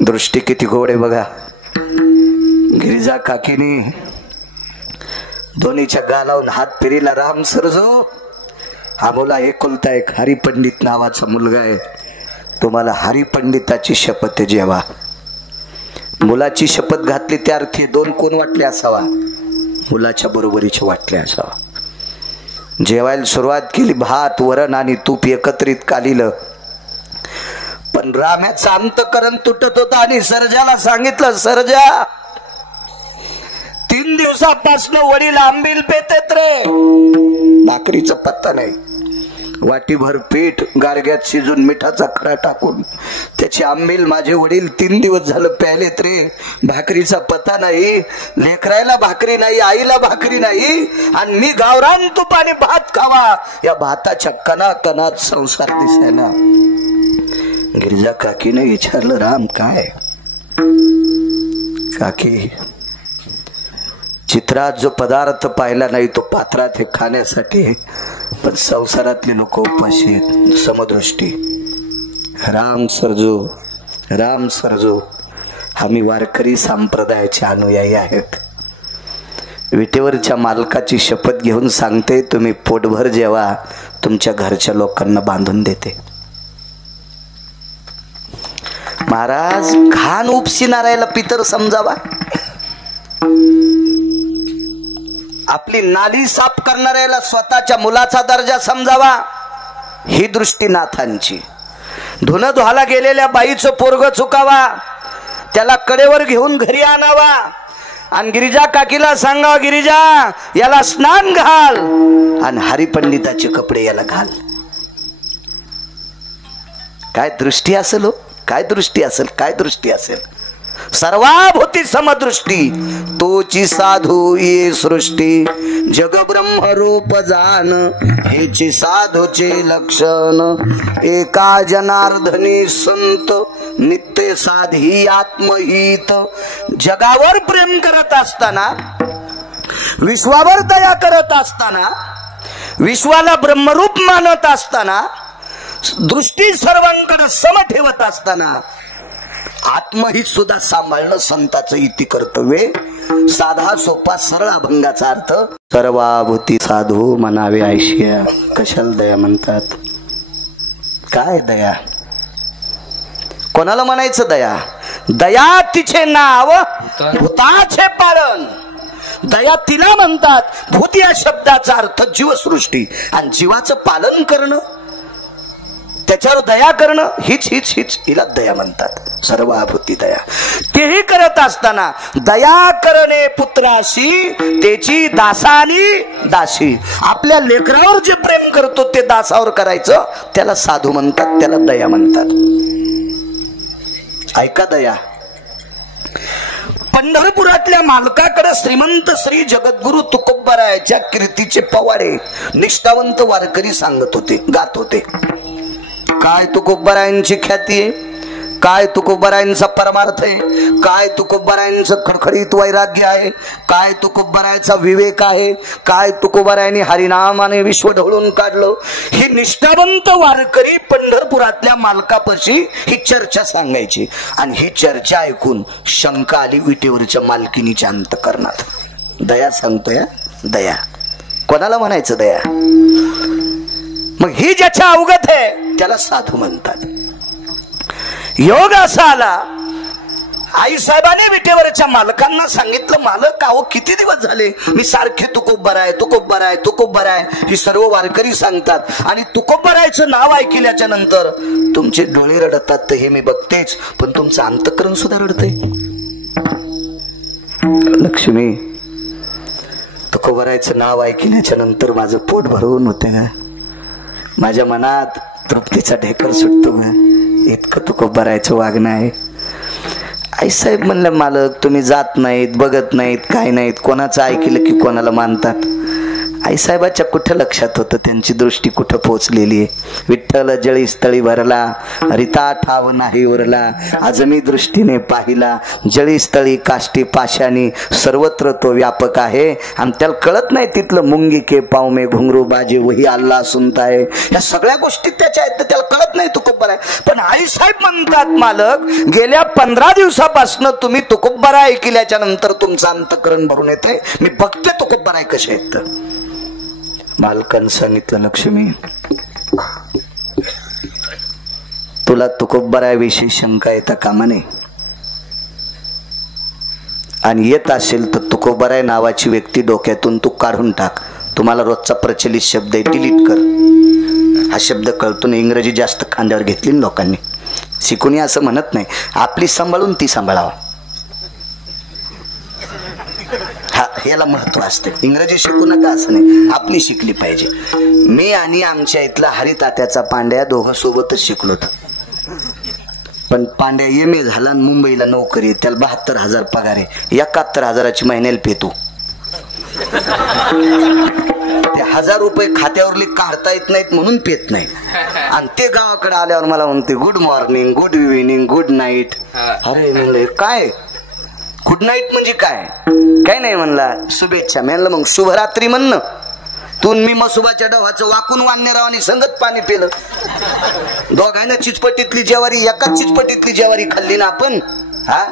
दृष्टी किती गोड आहे बघा. गिरिजा काकीने दोन्हीच्या गालावून हात फिरीला, राम सरजू हा मुला एकुलता एक हरिपंडित नावाचा मुलगा आहे, तुम्हाला हरिपंडिताची शपथ आहे, जेवा. मुलाची शपथ घातली त्या अर्थी 2 कोण वाटले असावा, मुलाच्या बरोबरीचे वाटले असावा. जेवायला सुरुवात केली. भात वरण आणि तूप एकत्रित कालिलं. पण राम्याचं अंतकरण तुटत होतं आणि सर्जाला सांगितलं, सर्जा 3 दिवसापासून वडील आंबील पेतेत रे, भाकरीचा पत्ता नाही. वाटीभर पीठ गारग्यात शिजून मिठाचा खडा टाकून त्याची आंबील माझे वडील 3 दिवस झालं प्यालेत रे, भाकरीचा पत्ता नाही. लेकरायला भाकरी नाही, आईला भाकरी नाही, आणि मी गावरान तूप आणि भात खावा, या भाताच्या कणाकणात संसार दिसायला. गिरिजा काकीने विचारलं, राम काय? काकी, चित्रात जो पदार्थ पाहिला नाही तो पात्रात हे खाण्यासाठी, पण संसारातले लोक उपाशी आहेत. समदृष्टी. राम सरजू आम्ही वारकरी संप्रदायाचे अनुयायी आहेत. विटेवरच्या मालकाची शपथ घेऊन सांगते, तुम्ही पोटभर जेवा, तुमच्या घरच्या लोकांना बांधून देते. महाराज, खान उपसिणाऱ्याला पितर समजावा, आपली नाली साफ करणाऱ्याला स्वतःच्या मुलाचा दर्जा समजावा, ही दृष्टी नाथांची. धुणं धुवायला गेलेल्या बाईचं पोरग चुकावा, त्याला कडेवर घेऊन घरी आणावा आणि गिरिजा काकीला सांगावा, गिरिजा याला स्नान घाल आणि हरिपंडिताचे कपडे याला घाल. काय दृष्टी असेल हो, काय दृष्टी असेल, काय दृष्टी असेल. सर्वाभूती समदृष्टी, तोची साधू ये सृष्टी, जग ब्रह्म रूप जान, हेची साधूचे लक्षण, एका जनार्दनी संत, नित्य साधी आत्महित. जगावर प्रेम करत असताना, विश्वावर दया करत असताना, विश्वाला ब्रह्मरूप मानत असताना, दृष्टी सर्वांकडे सम ठेवत असताना, आत्महित सुद्धा सांभाळणं संताचं इति कर्तव्य. साधा सोपा सरळ अभंगाचा अर्थ, सर्वाभूती साधू म्हणावे आयशिया. कशाला दया म्हणतात? काय दया? कोणाला म्हणायचं दया? दया तिचे नाव भूताचे पालन. दया तिला म्हणतात. भूत या शब्दाचा अर्थ जीवसृष्टी, आणि जीवाचं पालन करणं, त्याच्यावर दया करणं, हीच हिला दया म्हणतात. सर्वाभूती दया. तेही करत असताना दया करणे पुत्राशी, त्याची दासानी दासी. आपल्या लेकरावर जे प्रेम करतो ते दासावर करायचं, त्याला साधू म्हणतात, त्याला दया म्हणतात. ऐका दया. पंढरपुरातल्या मालकाकडे श्रीमंत श्री जगद्गुरु तुकोबरायाच्या कीर्तीचे पवाडे निष्ठावंत वारकरी सांगत होते, गात होते. काय तुकोबरायांची ख्याती आहे, काय तुकोबरायांचा परमार्थ आहे, काय तुकोबरायांचं खडखडीत वैराग्य आहे, काय तुकोबरायाचा विवेक आहे, काय तुकोबरायांनी हरिनामाने विश्व ढवळून काढलं. ही निष्ठावंत वारकरी पंढरपुरातल्या मालकापाशी ही चर्चा सांगायची. आणि ही चर्चा ऐकून शंका आली विटेवरच्या मालकिनीच्या अंतकरणात. दया सांगतोय, दया कोणाला म्हणायचं दया? मग ही ज्याच्या अवगत आहे त्याला साधू म्हणतात. योग असा आला, आई साहेबांनी विटेवरच्या मालकांना सांगितलं, मालक अहो किती दिवस झाले मी सारखे तुकोबराय तुकोबराय तुकोबराय ही सर्व वारकरी सांगतात आणि तुकोबरायचं नाव ऐकल्याच्या नंतर तुमचे डोळे रडतात तर हे मी बघतेच, पण तुमचं अंतःकरण सुद्धा रडतंय. लक्ष्मी, तुकोबरायचं नाव ऐकल्याच्या नंतर माझं पोट भरवून होते का, माझ्या मनात तृप्तीचा ढेकर सुटतो का, इतकं तुकोबरायचं वागणं आहे. आई साहेब म्हणलं, मालक तुम्ही जात नाहीत, बघत नाहीत, काय नाहीत, कोणाचं ऐकलं की कोणाला मानतात. आई साहेबाच्या कुठं लक्षात होतं, त्यांची दृष्टी कुठं पोचलेली आहे. विठ्ठल जळी स्थळी भरला, रिता ठाव नाही उरला, आजमी दृष्टीने पाहिला, जळी स्थळी काष्टी पाशानी, सर्वत्र तो व्यापक आहे. आणि त्याला कळत नाही तिथलं मुंगी के पाव में घुंगरू बाजे वही अल्लाह सुनता है. या सगळ्या गोष्टी त्याच्या आहेत, त्याला कळत नाही तुकोबराय. पण आई साहेब म्हणतात, मालक गेल्या 15 दिवसापासून तुम्ही तुकोबराय ऐकल्याच्या नंतर तुमचं अंतःकरण भरून येतंय, मी बघते तुकोबराय कसे आहेत. मालकानं सांगितलं, लक्ष्मी तुला तुकोबरायाविषयी शंका येता कामा नये, आणि येत असेल तर तुकोबराय नावाची व्यक्ती डोक्यातून तू काढून टाक. तुम्हाला रोजचा प्रचलित शब्द आहे, डिलीट कर. हा शब्द कळतो ना, इंग्रजी जास्त खांद्यावर घेतली लोकांनी. शिकून असं म्हणत नाही, आपली सांभाळून ती सांभाळावा, याला महत्व असते. इंग्रजी शिकू नका असं नाही, आपली शिकली पाहिजे. मी आणि आमच्या इथला हरितात्याचा पांड्या दोघं सोबतच शिकलो. पण पांड्या MA झाला आणि मुंबईला नोकरी आहे, त्याला 72,000 पगार आहे, 71,000ची महिन्याला पेतो. ते 1,000 रुपये खात्यावरली काढता येत नाहीत म्हणून पेत नाही. आणि ते गावाकडे आल्यावर मला म्हणते good morning, good evening, good night. अरे म्हणले काय गुड नाईट म्हणजे काय? काय नाही म्हणला, शुभेच्छा. म्हणलं मग शुभरात्री म्हणणं. तू मी मसुबाच्या डवाचं वाकून वाननेराव आणि संगत पाणी पिलं. दोघांना चिचपटीतली ज्वारी, एकाच चिचपटीतली ज्वारी खाल्ली ना आपण. हा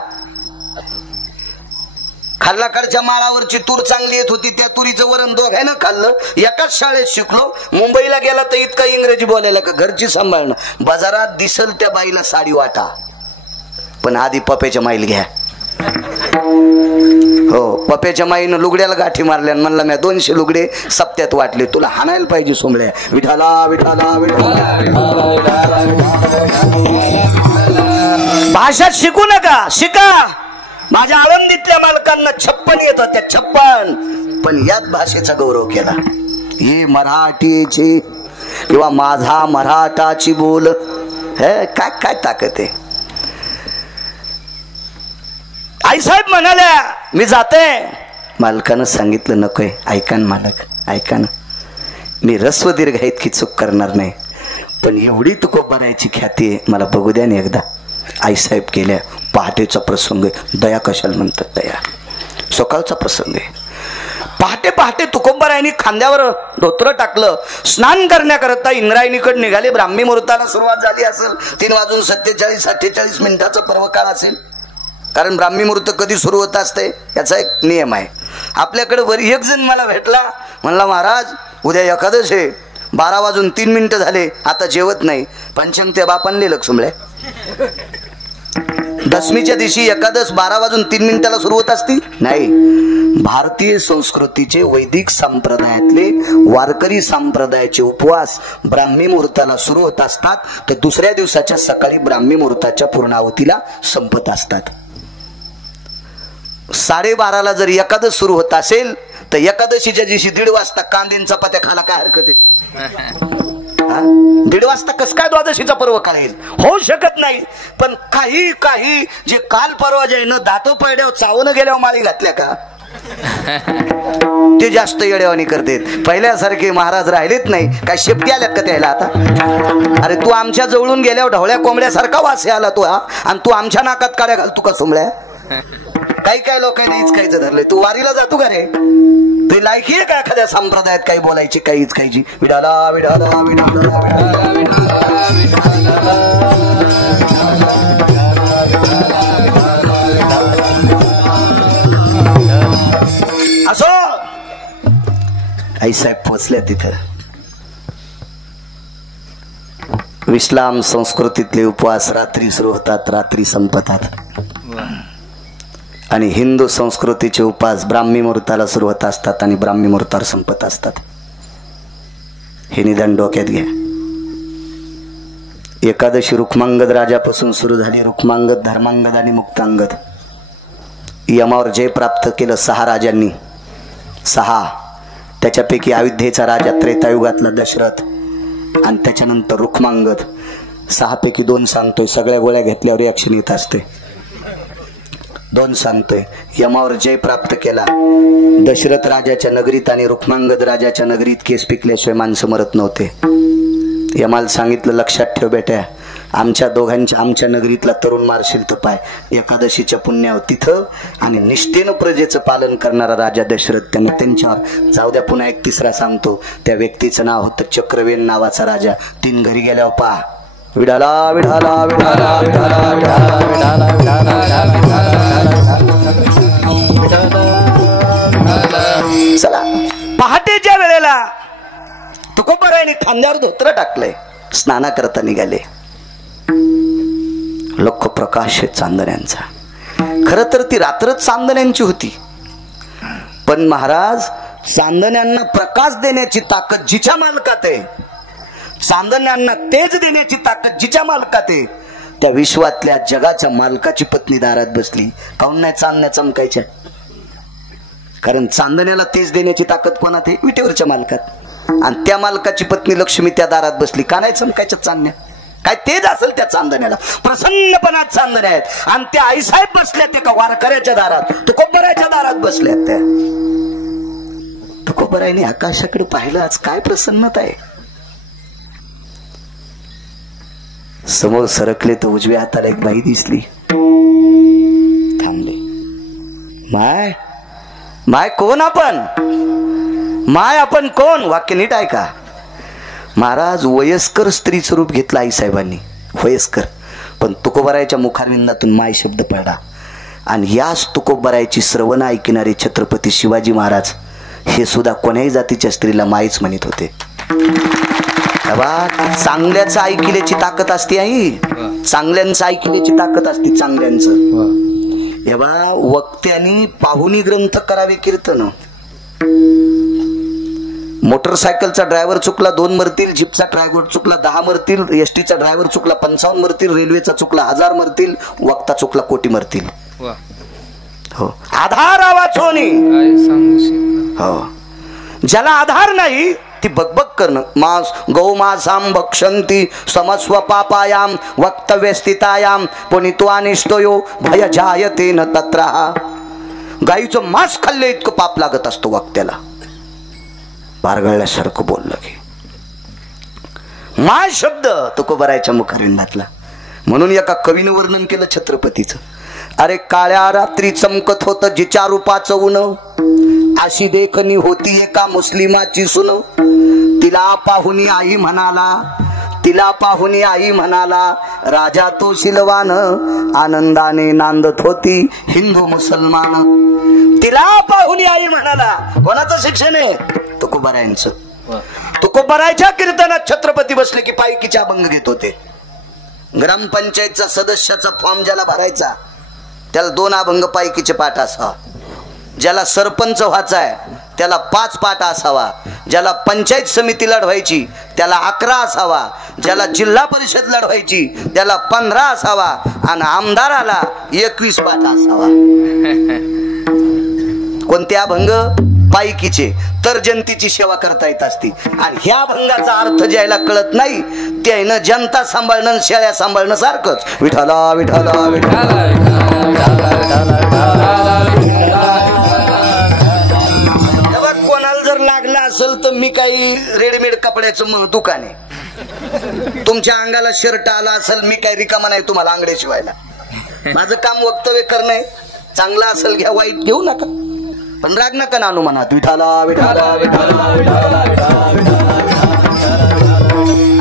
खाल्लाकडच्या माळावरची तूर चांगली येत होती, त्या तुरीचं वरण दोघांना खाल्लं. एकाच शाळेत शिकलो. मुंबईला गेला तर इतका इंग्रजी बोलायला का घरची सांभाळणं. बाजारात दिसल त्या बाईला साडी वाटा, पण आधी पप्याच्या माईल घ्या. हो, पप्याच्या माईनं लुगड्याला गाठी मारल्या. म्हणला मी 200 लुगडे सप्त्यात वाटले, तुला हाणायला पाहिजे सोमळ्या. विठाला विठाला विठाला. भाषा शिकू नका, शिका. माझ्या आळंदीतल्या मालकांना 56 येत होत्या, 56. पण याच भाषेचा गौरव केला. ही मराठीची किंवा माझा मराठाची बोल, हे काय काय ताकद आहे. आई साहेब म्हणाल्या मी जाते. मालकानं सांगितलं नकोय. ऐका ना मालक, ऐका ना, मी रस्व दीर्घ इतकी चूक करणार नाही, पण एवढी तुकोबरायची ख्याती आहे, मला बघू द्या ना एकदा. आई साहेब केल्या. पहाटेचा प्रसंग आहे. दया कशाला म्हणतात, दया सकाळचा प्रसंग आहे. पहाटे पहाटे तुकोबरायांनी खांद्यावर धोतर टाकलं. स्नान करण्याकरता इंद्रायणीकडे निघाले. ब्राह्मी मुहूर्ताला सुरुवात झाली असेल. 3:47-48 मिनिटाचा पर्वकाळ असेल. कारण ब्राह्मी मुहूर्त कधी सुरू होत असते याचा एक नियम आहे. आपल्याकडे बरी एक जण मला भेटला, म्हणला महाराज उद्या एकादश आहे, 12:03 झाले, आता जेवत नाही. पंचांग त्या बापांनी लक्ष्मळे. दशमीच्या दिवशी एकादश 12:03 सुरू होत असती? नाही. भारतीय संस्कृतीचे वैदिक संप्रदायातले वारकरी संप्रदायाचे उपवास ब्राह्मी मुहूर्ताला सुरू होत असतात, तर दुसऱ्या दिवसाच्या सकाळी ब्राह्मी मुहूर्ताच्या पूर्णाहुतीला संपत असतात. 12:30ला जर एकादश सुरू होत असेल तर एकादशीच्या दिवशी 1:30 वाजता कांद्यांचा चपात्या खाला काय हरकत आहे? 1:30 वाजता कस काय द्वादशीचा पर्व कळेल? होऊ शकत नाही. पण काही काही जे काल परवा जे न दातो पडल्यावर चावून गेल्यावर माळी घातल्या का ते जास्त येडेवानी करतेत. पहिल्यासारखे महाराज राहिलेत नाही. काय शेपटी आल्यात का त्याला आता? अरे तू आमच्या जवळून गेल्यावर ढवळ्या कोंबड्यासारखा वास आला तू, आणि तू आमच्या नाकात काड्या घाल तू का सोमळ्या? काही काही लोकांनी हिचकायचं धरलंय. तू वारीला जातो का रे? ते लायकी आहे का एखाद्या संप्रदायात काही बोलायची, काही हिचकायची? विडाला विडाला विडाला असो. आईसाहेब पोचल्या तिथं. इस्लाम संस्कृतीतले उपवास रात्री सुरू होतात, रात्री संपतात. आणि हिंदू संस्कृतीचे उपास ब्राह्मी मुहूर्ताला सुरू होत असतात आणि ब्राह्मी मुहूर्तावर संपत असतात. हे निदान डोक्यात घ्या. एकादशी रुक्मांगद राजापासून सुरू झाली. रुक्मांगद, धर्मांगद आणि मुक्तांगद. यमावर जय प्राप्त केलं 6 राजांनी. 6. त्याच्यापैकी अयोध्येचा राजा त्रेतायुगातला दशरथ, आणि त्याच्यानंतर रुक्मांगद. 6 पैकी 2 सांगतोय. सगळ्या गोळ्या घेतल्यावर रिॲक्शन येत असते. 2 सांगतोय. यमावर जय प्राप्त केला दशरथ राजाच्या नगरीत, आणि रुक्मांगद राजाच्या नगरीत केस पिकल्याशिवाय माणसं मरत नव्हते. यमाला सांगितलं, लक्षात ठेव बेट्या, आमच्या दोघांच्या आमच्या नगरीतला तरुण मारशील तर पाय. एकादशीच्या पुण्यावर तिथं, आणि निष्ठेनं प्रजेचं पालन करणारा राजा दशरथ. त्यामुळे त्यांच्यावर जाऊ द्या. पुन्हा एक 3रा सांगतो. त्या व्यक्तीचं नाव होतं चक्रवेन नावाचा राजा. 3 घरी गेल्यावर पहा. विडाला विडाला विडाला विडाला विडाला विडाला विडाला. चला, पहाटेच्या वेळेला तुकोबरायने खांद्यावर धोत्र टाकलंय. स्नाना करता निघाले. लख प्रकाश आहे चांदण्यांचा. खर तर ती रात्रच चांदण्यांची होती. पण महाराज, चांदण्यांना प्रकाश देण्याची ताकद जिच्या मालकात आहे, चांदण्यांना तेज देण्याची ताकद जिच्या मालकात आहे, त्या विश्वातल्या जगाच्या मालकाची पत्नी दारात बसली. काहून नाही चांदण्या चमकायच्या? कारण चांदण्याला तेज देण्याची ताकद कोणात आहे? विटेवरच्या मालकात. आणि त्या मालकाची पत्नी लक्ष्मी त्या दारात बसली. का नाही चमकायच्या चांदण्या? काय तेज असेल त्या चांदण्याला? प्रसन्नपणात चांदण्या आहेत. आणि त्या आईसाहेब बसल्या ते का वारकऱ्याच्या दारात, तुकोबरायच्या दारात बसल्या. त्या तुकोबरायने आकाशाकडे पाहिलं. आज काय प्रसन्नता आहे. समोर सरकले तर उजव्या हाताला एक बाई दिसली. थांबले. माय माय कोण आपण? माय आपण कोण? वाक्य नीट ऐका महाराज. वयस्कर स्त्रीचं रूप घेतलं आईसाहेबांनी. वयस्कर. पण तुकोबरायच्या मुखारविंदातून माय शब्द पडला. आणि याच तुकोबरायची श्रवण ऐकणारे छत्रपती शिवाजी महाराज हे सुद्धा कोण्याही जातीच्या स्त्रीला माईच म्हणत होते. चांगल्याचं ऐकल्याची ताकद असते. आई चांगल्यांचं ऐकल्याची ताकद असते. चांगल्यांचं. एव्हा वक्त्यांनी पाहुणी ग्रंथ करावे कीर्तन. मोटरसायकलचा ड्रायव्हर चुकला 2 मरतील, जीपचा ड्रायव्हर चुकला 10 मरतील, एसटीचा ड्रायव्हर चुकला 55 मरतील, रेल्वेचा चुकला 1000 मरतील, वक्ता चुकला कोटी मरतील. हो, आधार वाचोनी. हो, ज्याला आधार नाही ती बकबक करणं. मांस गौमासाम भक्षंती समस्व पापायाम वक्तव्य स्थितायाम पुनित्वानिष्टयो भय जायते न तत्र. गाईचं मांस खाल्ले इतकं पाप लागत असतो वक्त्याला. बारगळल्यासारखं बोललं की माय शब्द तुकोबरायच्या मुखारविंदातला. म्हणून एका कवीनं वर्णन केलं छत्रपतीचं. अरे काळ्या रात्री चमकत होत जिच्या रूपाचं ऊन, अशी देखणी होती एका मुस्लिमाची सुन. तिला पाहुणी आई म्हणाला, तिला पाहुणी आई म्हणाला, राजा तो शिलवान, आनंदाने नांदत होती हिंदू मुसलमान. तिला पाहुणी आई म्हणाला. कोणाचं शिक्षण आहे? तुकोबरायांचं. तुकोबरायच्या कीर्तनात छत्रपती बसले की पायकीचा अभंग घेत होते. ग्रामपंचायतचा सदस्याचा फॉर्म ज्याला भरायचा त्याला 2 अभंग पायकीचे पाठ असावा. ज्याला सरपंच व्हायचा आहे त्याला 5 पाठ असावा. ज्याला पंचायत समिती लढवायची त्याला 11 असावा. ज्याला जिल्हा परिषद लढवायची त्याला 15 असावा. आणि आमदाराला 21 पाठ असावा. कोणते अभंग? पायकीचे तर जनतेची सेवा करता येत असती. आणि ह्या अभंगाचा अर्थ ज्याला कळत नाही त्यानं जनता सांभाळणं शेळ्या सांभाळणं सारखंच. विठाला विठाला विठाला कोणाला जर लागलं असेल तर मी काही रेडीमेड कपड्याचं दुकान आहे. तुमच्या अंगाला शर्ट आला असेल मी काही रिकामा नाही तुम्हाला अंगडे शिवायला. माझं काम वक्तव्य करणं आहे. चांगलं असेल घ्या वाईट घेऊ नका पण राग नका नानू मनात. विठाला विठाला विठाला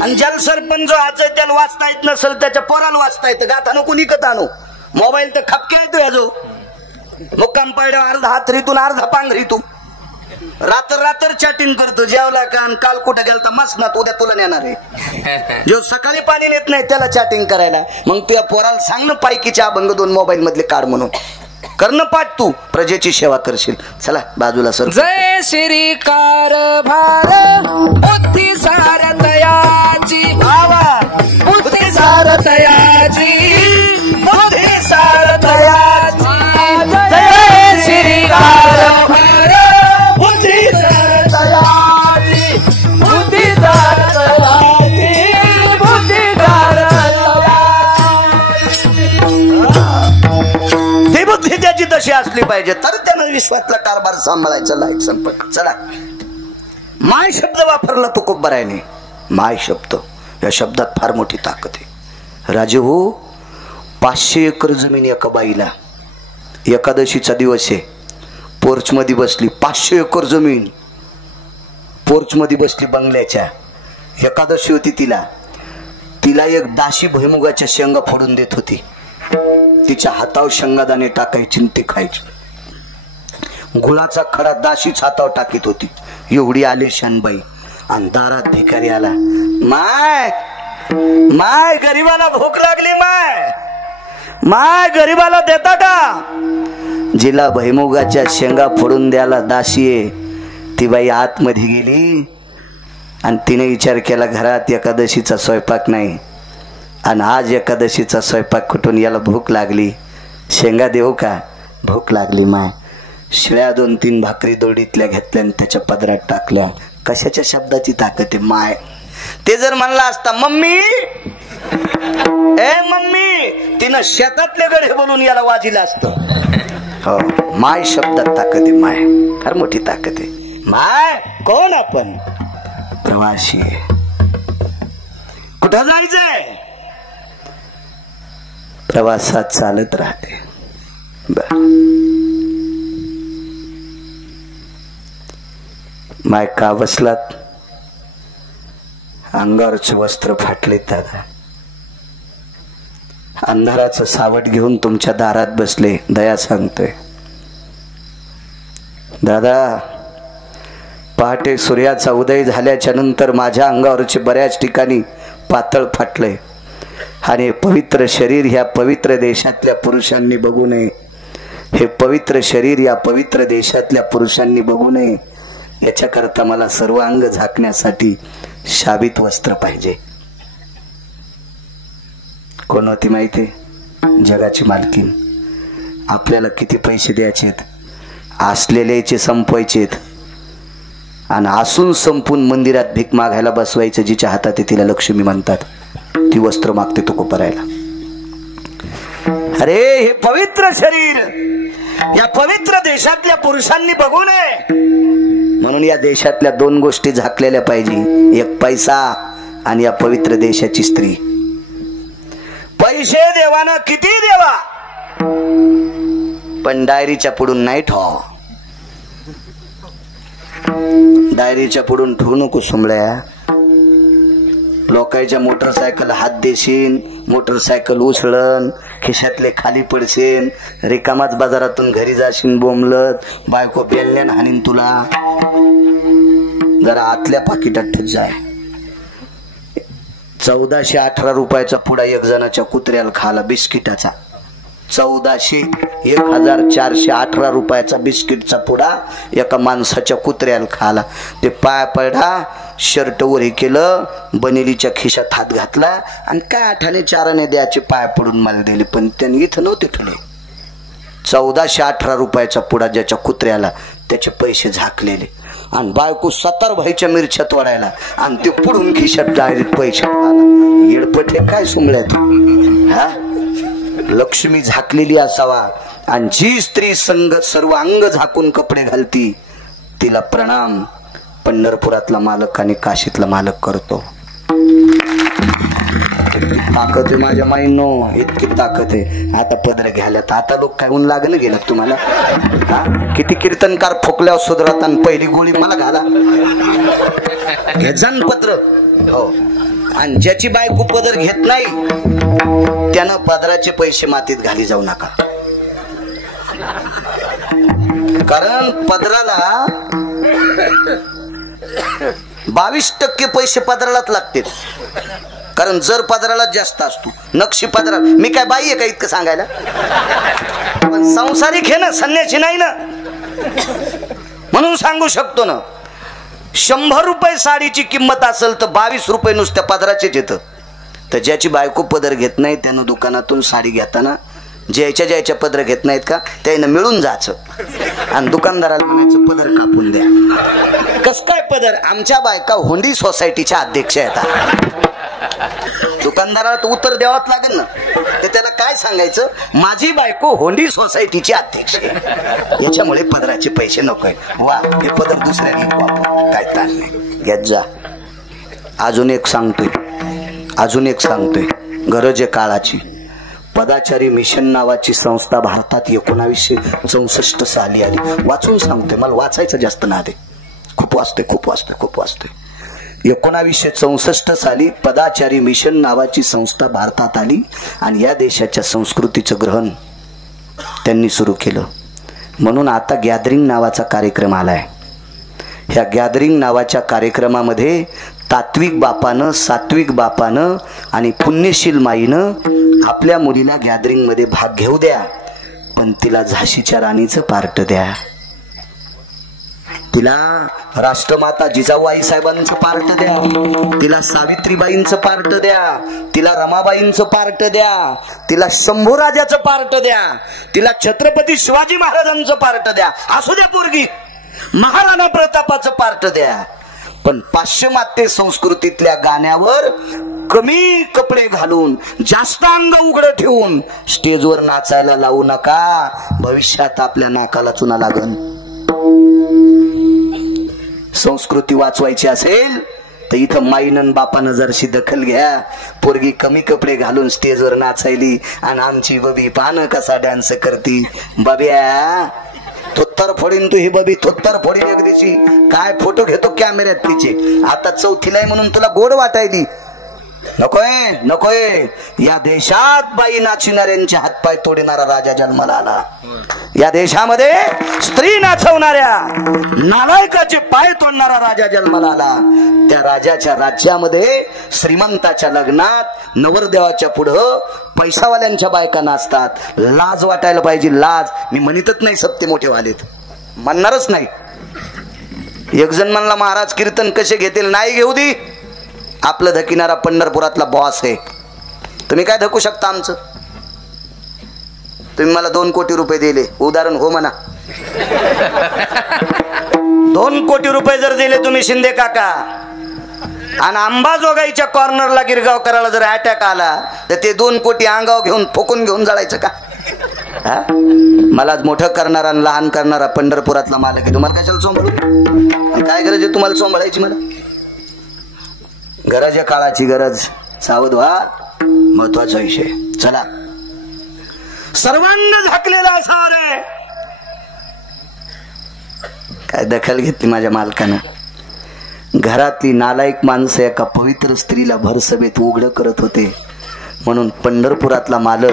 आणि जल सरपंच आज त्याला वाचता येत नसेल त्याच्या पोराला वाचता येतं गाथा नको निकत आणू. मोबाईल तर खपके येतो याजो मुक्काम पडल्या अर्धा हात रीतून अर्धा पांग रीतू रात्र चॅटिंग करतो. जेवला का काल कुठे गेलता मसनात उद्या तुला नेणार आहे. जो सकाळी पाणी नेत नाही त्याला चॅटिंग करायला. मग तुझ्या पोराला सांग ना पायकीच्या अभंग 2 मोबाईल मधले काढ म्हणून. कर्ण पाठ तू प्रजेची सेवा करशील. चला बाजूला सर. जय श्री कारभार बुद्धी सारथयाची बुद्धी सारथयाची बुद्धी सारथयाची. जय श्री कारभार बुद्धी सारथयाची बुद्धी सारथयाची बुद्धी ती बुद्धी त्याची तशी असली पाहिजे तर त्यानं विश्वातला कारभार सांभाळायचा लायक संपत. चला माय शब्द वापरला तो खूप बरा आहे. माय शब्द या शब्दात फार मोठी ताकद आहे. राजे हो 500 एकर जमीन एका बाईला. एकादशीचा दिवस आहे. पोर्च मध्ये बसली. 500 एकर जमीन पोर्च मध्ये बसली बंगल्याच्या. एकादशी होती तिला एक दाशी भुईमुगाच्या शेंगा फोडून देत होती. तिच्या हातावर शेंगादाणे टाकायची ती खायची. गुळाचा खडा दाशीच हातावर टाकीत होती. एवढी आलिशान बाई. आणि दारात भिकारी आला. माय गरीबाला भूक लागली. माय गरीबाला देता का. जिला भैमुगाच्या शेंगा फोडून द्यायला दाशी आहे ती बाई आतमध्ये गेली आणि तिने विचार केला घरात एकादशीचा स्वयंपाक नाही आणि आज एकादशीचा स्वयंपाक कुठून याला भूक लागली. शेंगा देऊ का. भूक लागली माय. शिळ्या 2-3 भाकरी दोडीतल्या घेतल्या आणि त्याच्या पदरात टाकल्या. कशाच्या शब्दाची ताकद आहे माय. ते जर म्हणला असता मम्मी ए मम्मी तिनं शेतातले गडे बोलून याला वाजिलं असतं. हो माय शब्दात ताकद आहे. माय फार मोठी ताकद आहे. माय कोण आपण प्रवासी. कुठं जायचंय. प्रवासात चालत राहते. माय का बसलात. अंगावरचे वस्त्र फाटले. दादा अंधाराचं सावट घेऊन तुमच्या दारात बसले. दया सांगतोय दादा पहाटे सूर्याचा उदय झाल्याच्या नंतर माझ्या अंगावरचे बऱ्याच ठिकाणी पातळ फाटले आणि पवित्र शरीर ह्या पवित्र देशातल्या पुरुषांनी बघू नये. हे पवित्र शरीर या पवित्र देशातल्या पुरुषांनी बघू नये याच्याकरता मला सर्व अंग झाकण्यासाठी शाबित वस्त्र पाहिजे. कोण होती माहिती. जगाची मालकीन. आपल्याला किती पैसे द्यायचेत. असलेल्याचे संपवायचेत आणि असून संपून मंदिरात भीक मागायला बसवायचं. जिच्या हातात आहे तिला लक्ष्मी म्हणतात. ती वस्त्र मागते तो कोपरायला. अरे हे पवित्र शरीर या पवित्र देशातल्या पुरुषांनी बघू नये म्हणून या देशातल्या 2 गोष्टी झाकलेल्या पाहिजे. एक पैसा आणि या पवित्र देशाची स्त्री. पैसे देवाना किती देवा पण डायरीच्या पुढून नाही ठेव. डायरीच्या पुढून ठेवू नको सुंबळ्या. लोकांच्या मोटरसायकल हात देशील. मोटरसायकल उचळण. खिशातले खाली पडशील. रिकामाच बाजारातून घरी जाशील बोंबलत. बायको बेलण्यान हाणीन तुला. जरा आतल्या पाकिटात ठेव जाय. 1418 रुपयाचा पुडा एक जणाच्या कुत्र्याला खाला बिस्किटाचा. 1418 रुपयाचा बिस्किटचा पुडा एका माणसाच्या कुत्र्याला खाला. ते पाय पडा शर्ट वरी केलं. बनेलीच्या खिशात हात घातला आणि काय आठाने 4 द्यायचे पाय पडून मला दिले पण त्यांनी इथं नव्हते ठेवले. 1418 रुपयाचा पुडा ज्याच्या कुत्र्याला त्याचे पैसे झाकलेले आणि बायको 70 भाईच्या मिरच्या तोडायला आणि ते पुढून खिशात डायरेक्ट पैसे येडपट हे काय सुमल्यात हा. लक्ष्मी झाकलेली असावा आणि जी स्त्री संगत सर्व अंग झाकून कपडे घालती तिला प्रणाम पंढरपुरातला मालक आणि काशीतला मालक करतो. ताकद आहे माझ्या माईनो, इतकी ताकद आहे. आता पदर घ्यायला आता लोक काय ऊन लागणं गेलं तुम्हाला. किती कीर्तनकार फुकल्यावर सुधरत आणि पहिली गोळी मला घाला हे जन पत्र हो. आणि ज्याची बायको पदर घेत नाही त्यानं पदराचे पैसे मातीत घाली जाऊ नका. कारण पदराला 22% पैसे पदरालाच लागतील. कारण जर पदराला जास्त असतो नक्षी पदरा. मी काय बाई आहे का इतकं सांगायला. पण संसारिक हे ना, संन्यासी नाही ना, म्हणून सांगू शकतो ना. 100 रुपये साडीची किंमत असेल तर 22 रुपये नुसत्या पदराचेच येतं. तर ज्याची बायको पदर घेत नाही त्यानं दुकानातून साडी घेताना ज्याच्या पदर घेत नाहीत का त्यानं मिळून जायचं आणि दुकानदाराला म्हणायचं पदर कापून द्या. कस काय पदर. आमच्या बायका हुंडी सोसायटीच्या अध्यक्ष आहेत. दुकानदाराला तर उत्तर द्यावाच लागेल ना. ते त्याला काय सांगायचं, माझी बायको होंडी सोसायटीची अध्यक्ष याच्यामुळे पदराचे पैसे नकोय. वा हे पदर दुसऱ्याने वापर काय ताण नाही घेत जा. अजून एक सांगतोय गरज आहे काळाची. पदाचारी मिशन नावाची संस्था भारतात 1964 साली आली. वाचून सांगतोय, मला वाचायचं जास्त नाद आहे. खूप वाचतोय. 1964 साली पदाचारी मिशन नावाची संस्था भारतात आली आणि या देशाच्या संस्कृतीचं ग्रहण त्यांनी सुरू केलं. म्हणून आता गॅदरिंग नावाचा कार्यक्रम आलाय. ह्या गॅदरिंग नावाच्या कार्यक्रमामध्ये तात्विक बापानं, सात्विक बापानं आणि पुण्यशील माईनं आपल्या मुलीला गॅदरिंग मध्ये भाग घेऊ द्या, पण तिला झाशीच्या राणीचं पार्ट द्या. तिला राष्ट्रमाता जिजाऊ आई साहेबांचं पार्ट द्या. तिला सावित्रीबाईंचं पार्ट द्या. तिला रमाबाईंचं पार्ट द्या. तिला शंभूराजाचं पार्ट द्या. तिला छत्रपती शिवाजी महाराजांचं पार्ट द्या. असू द्या पोरगी महाराणा प्रतापाचं पार्ट द्या. पण पाश्चिमात्य संस्कृतीतल्या गाण्यावर कमी कपडे घालून जास्त अंग उघडं ठेवून स्टेजवर नाचायला लावू नका. भविष्यात आपल्या नाकाला चुना लागन. संस्कृती वाचवायची असेल तर इथं माईनं बापानं जरशी दखल घ्या. पोरगी कमी कपडे घालून स्टेजवर नाचायली आणि आमची बबी पाहणं कसा डान्स करती. बब्या थोत्तर फोडीन तू, ही बबी थोत्तर फोडीन अगदीची. काय फोटो घेतो कॅमेऱ्यात तिचे. आता 4थीला आहे म्हणून तुला गोड वाटायली. नकोय. या देशात बाई नाचणाऱ्यांचे हातपाय तोडणारा राजा जन्माला आला. या देशामध्ये स्त्री नाचवणाऱ्या नालायकाचे पाय तोडणारा राजा जन्माला आला. त्या राजाच्या राज्यामध्ये श्रीमंताच्या लग्नात नवरदेवाच्या पुढं पैसावाल्यांच्या बायका नाचतात. लाज वाटायला पाहिजे, लाज. मी म्हणतच नाही सत्य मोठे वालेत, म्हणणारच नाही. एक जण म्हणला महाराज कीर्तन कसे घेतील. नाही घेऊ दे. आपलं धकिनारा पंढरपुरातला बॉस आहे. तुम्ही काय धकू शकता आमचं. तुम्ही मला 2 कोटी रुपये दिले, उदाहरण हो म्हणा. 2 कोटी रुपये जर दिले तुम्ही शिंदे काका आणि अंबाजोगाईच्या कॉर्नरला गिरगाव करायला जर अटॅक आला तर ते 2 कोटी अंगाव घेऊन फोकून घेऊन जाळायचं का. मला मोठं करणारा आणि लहान करणारा पंढरपुरातला मालक आहे. तुम्हाला कशाला सांभाळू. काय गरज आहे तुम्हाला सांभाळायची. मला गरज आहे काळाची गरज. सावध व्हा. महत्वाचा विषय. चला सर्वांना झाकलेला असावा रे. काय दखल घेतली माझ्या मालकानं. घरातली नालायक माणसं एका पवित्र स्त्रीला भरसभेत उघड करत होते. म्हणून पंढरपुरातला मालक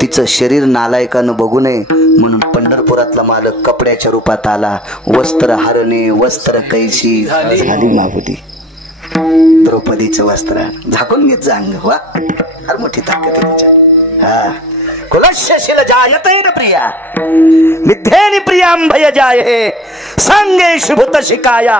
तिचं शरीर नालायकानं बघू नये म्हणून पंढरपुरातला मालक कपड्याच्या रूपात आला. वस्त्र हरणे वस्त्र कैशी झाली मागुदी. द्रौपदीचं वस्त्र झाकून घेत जा अंग. वा फार मोठी ताकद आहे त्याच्यात. कुलशशील जायतेन प्रिया विद्धेनि प्रियां भय जाये सांगेषु भूत शिकाया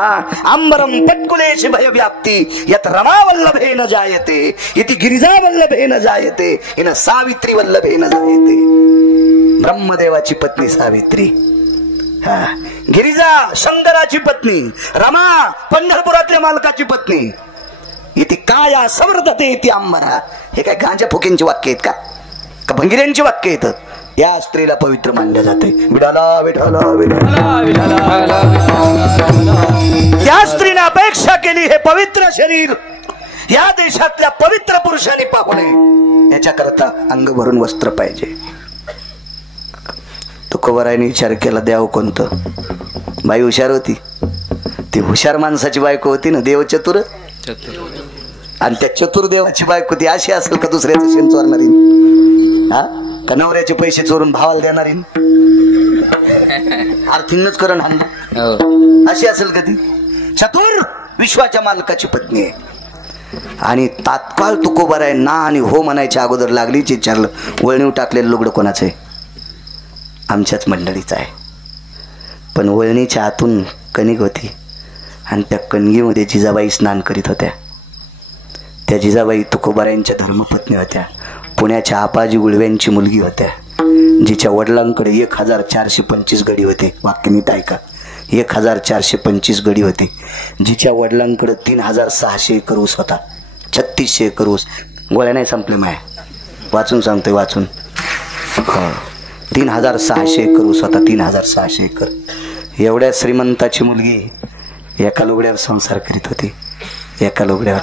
अंबरम तत्कुलेषु भय व्याप्ति यत रमावल्लभेन जायते इति गिरिजावल्लभेन जायते इन सावित्री वल्लभेन जायते. ब्रह्मदेवाची पत्नी सावित्री गिरिजा शंकराची पत्नी, रमा पंढरपुरातल्या मालकाची पत्नी. इथे काया समर्थते इथे अंबरा. हे काय गांजा फुकेंची वाक्य आहेत का भंगिऱ्यांची वाक्य आहेत? या स्त्रीला पवित्र मानले जाते. विठाला विठाला विठाला. त्या स्त्रीने अपेक्षा केली हे पवित्र शरीर या देशातल्या पवित्र पुरुषांनी पाहू नये, याच्याकरता अंग भरून वस्त्र पाहिजे. तुकोबारायने विचार केला द्यावं कोणतं. बाई हुशार होती. ती हुशार माणसाची बायको होती ना, देव चतुर. आणि त्या चतुर देवाची बायको ती अशी असेल का दुसऱ्याचं शेण चोरणारी? हा का नवऱ्याचे पैसे चोरून भावाला देणारी? आर्थिंगच करण हाणलं अशी असेल का ती? चतुर विश्वाच्या मालकाची पत्नी आहे. आणि तात्काळ तुकोबाराय ना आणि हो म्हणायच्या अगोदर लागलीच विचारलं, वळणीव टाकलेलं लुगडं कोणाचं आहे? आमच्याच मंडळीचं आहे. पण वळणीच्या आतून कणिक होती आणि त्या कणगीमध्ये जिजाबाई स्नान करीत होत्या. त्या जिजाबाई तुकोबारायांच्या धर्मपत्नी होत्या. पुण्याच्या आपाजी गुळव्यांची मुलगी होत्या, जिच्या वडिलांकडे 1425 गडी होते. वाक्य नीट ऐका, 1425 गडी होते. जिच्या वडिलांकडे 3600 एकर ऊस होता. 3600 एकर ऊस. गोळ्या नाही संपले माय, वाचून सांगतोय वाचून. 3600 एकर ऊस होता. 3600 एकर. एवढ्या श्रीमंताची मुलगी एका लुगड्यावर संसार करीत होती. एका लुगड्यावर.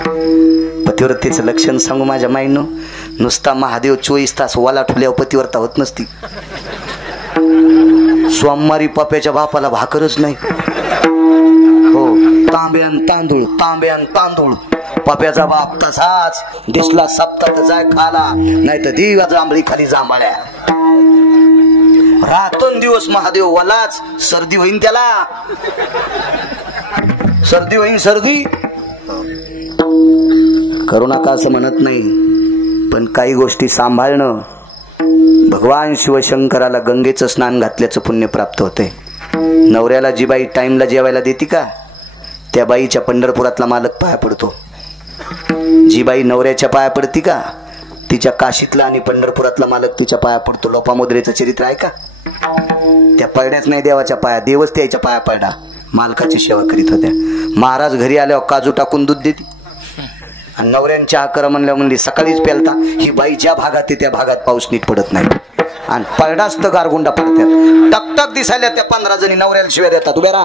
पतिव्रतेचं लक्षण सांगू माझ्या माईनं, नुसता महादेव 24 तास वाला ठुल्यावर पतिव्रता होत नसती. सोमवारी पप्याच्या बापाला भाकरच नाही. हो, तांब्यान तांदूळ, तांब्यान तांदूळ. पप्याचा बाप तसाच दिसला सप्तात जाय खाला, नाही तर दिवा जांभळी खाली जांभळ्या. रात्रंदिवस महादेव वालाच. सर्दी होईन त्याला, सर्दी होईन सर्दी. करू नका असं म्हणत नाही, पण काही गोष्टी सांभाळणं. भगवान शिवशंकराला गंगेचं स्नान घातल्याचं पुण्य प्राप्त होते. नवऱ्याला जी बाई टाइमला जेवायला देते का, त्या बाईच्या पंढरपुरातला मालक पाया पडतो. जी बाई नवऱ्याच्या पाया पडती का, तिच्या काशीतला आणि पंढरपुरातला मालक तिच्या पाया पडतो. लोपामुद्रेचं चरित्र आहे का? त्या पडल्याच नाही देवाच्या पाया, देवच त्याच्या पाया पडला. मालकाची सेवा करीत होत्या. महाराज घरी आल्यावर काजू टाकून दूध देते. आणि नवऱ्यांच्या आकर म्हणल्या म्हणली सकाळीच पेलता. ही बाई ज्या भागात आहे त्या भागात पाऊस नीट पडत नाही आणि पडलाच तर गारगुंडा पडतात. टकटक दिसायला त्या 15 जणी नवऱ्याला शिव्या देतात. उभे राहा,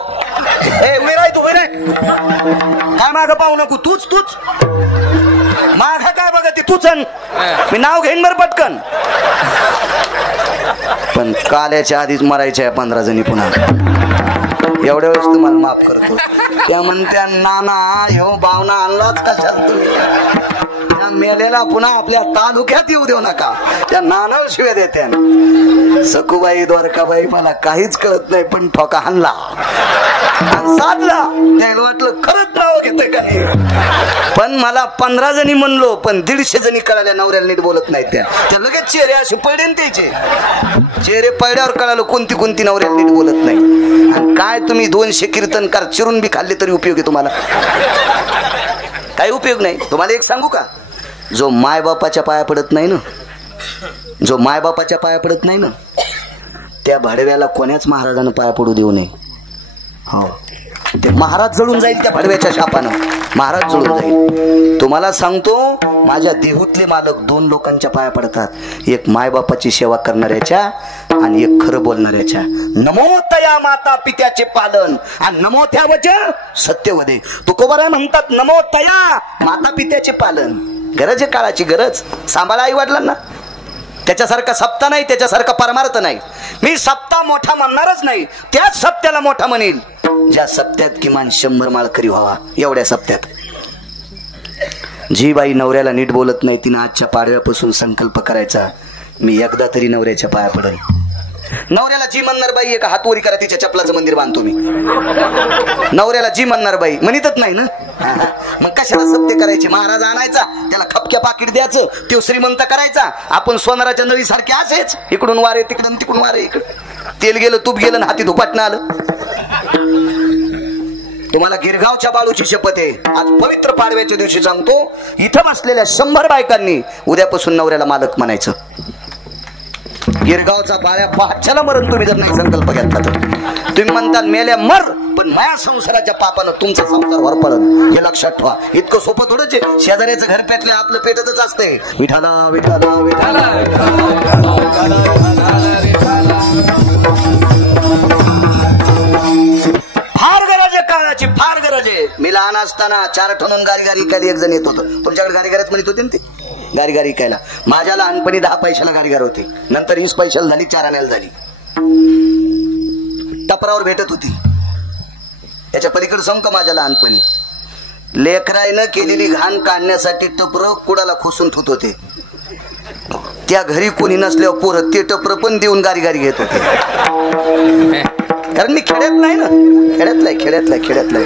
ए उभे राह, तू उभे राह. काय मागं पाहू नको, तूच तूच माघा काय बघा ती तूच. मी नाव घेईन बरं पटकन. पण काल्याच्या आधीच मरायच्या 15 जणी पुन्हा. एवढ्या वेळेस तुम्हाला माफ करतो. त्या म्हणत्या नाना ह्यो भावना आणलाच कशात त्या मेलेला पुन्हा आपल्या तालुक्यात येऊ देऊ नका. त्या नानाला शिव्या देत्या. सखूबाई द्वारकाबाई मला काहीच कळत नाही, पण ठोका हाणला साधला. त्याला वाटलं खरंच नाव घेतोय का नाही. पण मला 15 जणी म्हणलो, पण 150 जणी कळाल्या नवऱ्याला नीट बोलत नाही. त्या लगेच चेहरे असे पडले त्याचे. चेहरे पडल्यावर कळालं कोणती कोणती नवऱ्याला नीट बोलत नाही. आणि काय तुम्ही 200 कीर्तनकार चिरून बी खाल्ले तरी उपयोग आहे तुम्हाला? काही उपयोग नाही. तुम्हाला एक सांगू का, जो मायबापाच्या पाया पडत नाही ना, जो मायबापाच्या पाया पडत नाही ना, त्या भाडव्याला कोण्याच महाराजानं पाया पडू देऊ नये. हो, ते महाराज जळून जाईल त्या भाडव्याच्या शापानं. महाराज जळून जाईल. तुम्हाला सांगतो, माझ्या देहूतले मालक 2 लोकांच्या पाया पडतात. एक मायबापाची सेवा करणाऱ्याच्या आणि एक खरं बोलणाऱ्याच्या. नमो तया माता पित्याचे पालन आणि नमो त्या वचन सत्यवदे. तुकोबाराय म्हणतात नमो तया माता पित्याचे पालन. गरज आहे, काळाची गरज. सांभाळा आई वडिलांना. त्याच्यासारखा सप्ता नाही, त्याच्यासारखा परमार्थ नाही. मी सप्ता मोठा म्हणणारच नाही, त्याच सप्त्याला मोठा म्हणेल ज्या सप्त्यात किमान 100 माळकरी व्हावा. एवढ्या सप्त्यात जी बाई नवऱ्याला नीट बोलत नाही, तिनं आजच्या पाडव्यापासून संकल्प करायचा, मी एकदा तरी नवऱ्याच्या पाया पडेल. नवऱ्याला जी म्हणणार बाई एका हातवरी करा, तिच्या चपलाचं मंदिर बांधतो मी. नवऱ्याला जी म्हणणार बाई म्हणतच नाही ना, मग कशाला सप्ते करायचे. महाराज आणायचा, त्याला खपक्या पाकिट द्यायचं, तो श्रीमंत करायचा. आपण सोनाराच्या नळीसारखे असेच, इकडून वारे तिकडून, तिकडून वारे इकडं. तेल गेलं, तूप गेलं, हाती धुपाटणं आलं. तुम्हाला गिरगावच्या बाळूची शपथ आहे. आज पवित्र पाडव्याच्या दिवशी सांगतो, इथं बसलेल्या 100 बायकांनी उद्यापासून नवऱ्याला मालक म्हणायचं. गिरगावचा बाळ्या पाच्याला मरण तुम्ही जर नाही संकल्प घेतला तर. तुम्ही म्हणता मेल्या मर, पण माया संसाराच्या पापानं तुमचा संसार वर पडल, हे लक्षात ठेवा. इतकं सोपं थोडंच आहे. शेजाऱ्याचं घर पेटले आपलं पेटतच असतंय. विठाला विठाला विठाला. फार गरज आहे काळाची, फार गरज आहे. मी लहान असताना 4 ठणून गाडी गाडी इकायला एक जण येत होतं. तुमच्याकडे गाडी गाडीच म्हणत होते ना ते, गाडी गाडी इकायला. माझ्या लहानपणी 10 पैशाला गाडी गाडी होती, नंतर 20 पैशाला झाली, 4 आण्याला झाली. टपरावर भेटत होती. याच्या पलीकडे संक माझ्या लहानपणी लेकराईनं केलेली घाण काढण्यासाठी टपर कुडाला खोसून ठेवत होते. त्या घरी कोणी नसल्यावर पोरं ते टपर पण देऊन गाडी गाडी घेत होते. कारण मी खेड्यात नाही ना, खेड्यातलाय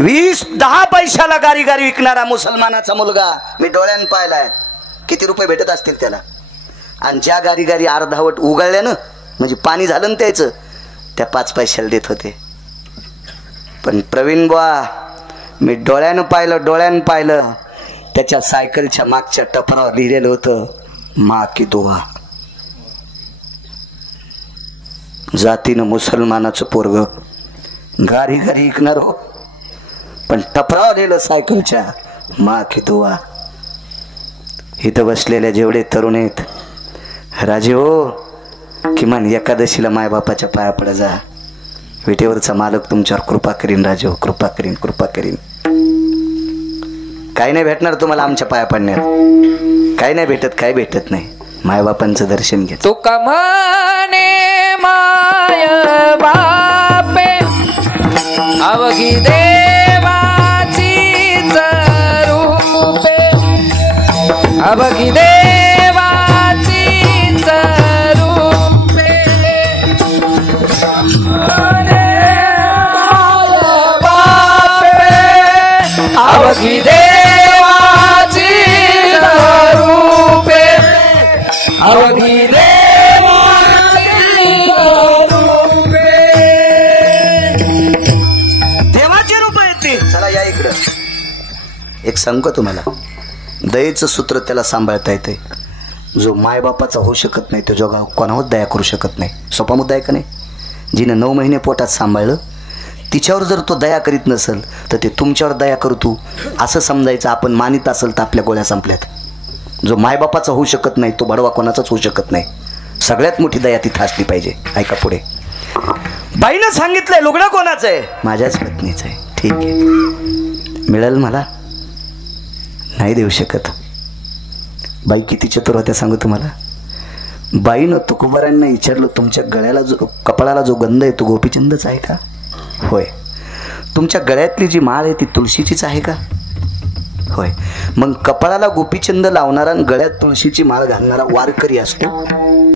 20-10 पैशाला गाडी गाडी विकणारा मुसलमानाचा मुलगा मी डोळ्यानं पाहिलाय. किती रुपये भेटत असतील त्याला. आणि ज्या गाडी गाडी अर्धावट उघडल्यानं म्हणजे पाणी झालं ना त्याचं, त्या 5 पैशाला देत होते. पण प्रवीण बुवा मी डोळ्यानं पाहिलं त्याच्या सायकलच्या मागच्या टपरावर लिहिलेलं होतं, माँ की दुआ. जातीनं मुसलमानाचं पोरग गाडी गाडी ऐकणार हो, पण टपरावर लिहिलं सायकलच्या माँ की दुआ. इथं बसलेल्या जेवढे तरुण आहेत राजे हो, किमान एकादशीला मायबापाच्या पाया पडा जा. विटेवरचा मालक तुमच्यावर कृपा करीन राजे हो, कृपा करीन. काही नाही भेटणार तुम्हाला आमच्या पाया पडण्यात, काही नाही भेटत, काही भेटत नाही. मायबापांचं दर्शन घे. तुका म्हणे माय बापे अवघी देवाची रूपे, अवघी देवाची रूपे. अवघी देवाची रूपे, अवघी देवाची रूपे येते. चला या इकडं. एक सांगू तुम्हाला, दयेचं सूत्र त्याला सांभाळता येते जो मायबापाचा होऊ शकत नाही, तो जगा कोणावर दया करू शकत नाही. सोपा मुद्दा आहे का नाही. जिने 9 महिने पोटात सांभाळलं तिच्यावर जर तो दया करीत नसेल तर ते तुमच्यावर दया करतो असं समजायचं. आपण मानित असेल तर आपल्या गोळ्या संपल्यात. जो मायबापाचा होऊ शकत नाही तो बडवा कोणाचाच होऊ शकत नाही. सगळ्यात मोठी दया तिथं असली पाहिजे. ऐका पुढे. बाईनं सांगितलंय लुगडं कोणाचं आहे, माझ्याच पत्नीचं आहे. ठीक आहे, मिळेल मला, नाही देऊ शकत. बाई किती चतुर होत्या सांगू तुम्हाला. बाईनं तुकोबारांना विचारलं, तुमच्या गळ्याला जो कपाळाला जो गंध आहे तो गोपीचंदच आहे का. होय. तुमच्या गळ्यातली जी माळ आहे ती तुळशीचीच आहे का. होय. मग कपाळाला गोपीचंद लावणारा आणि गळ्यात तुळशीची माळ घालणारा वारकरी असतो.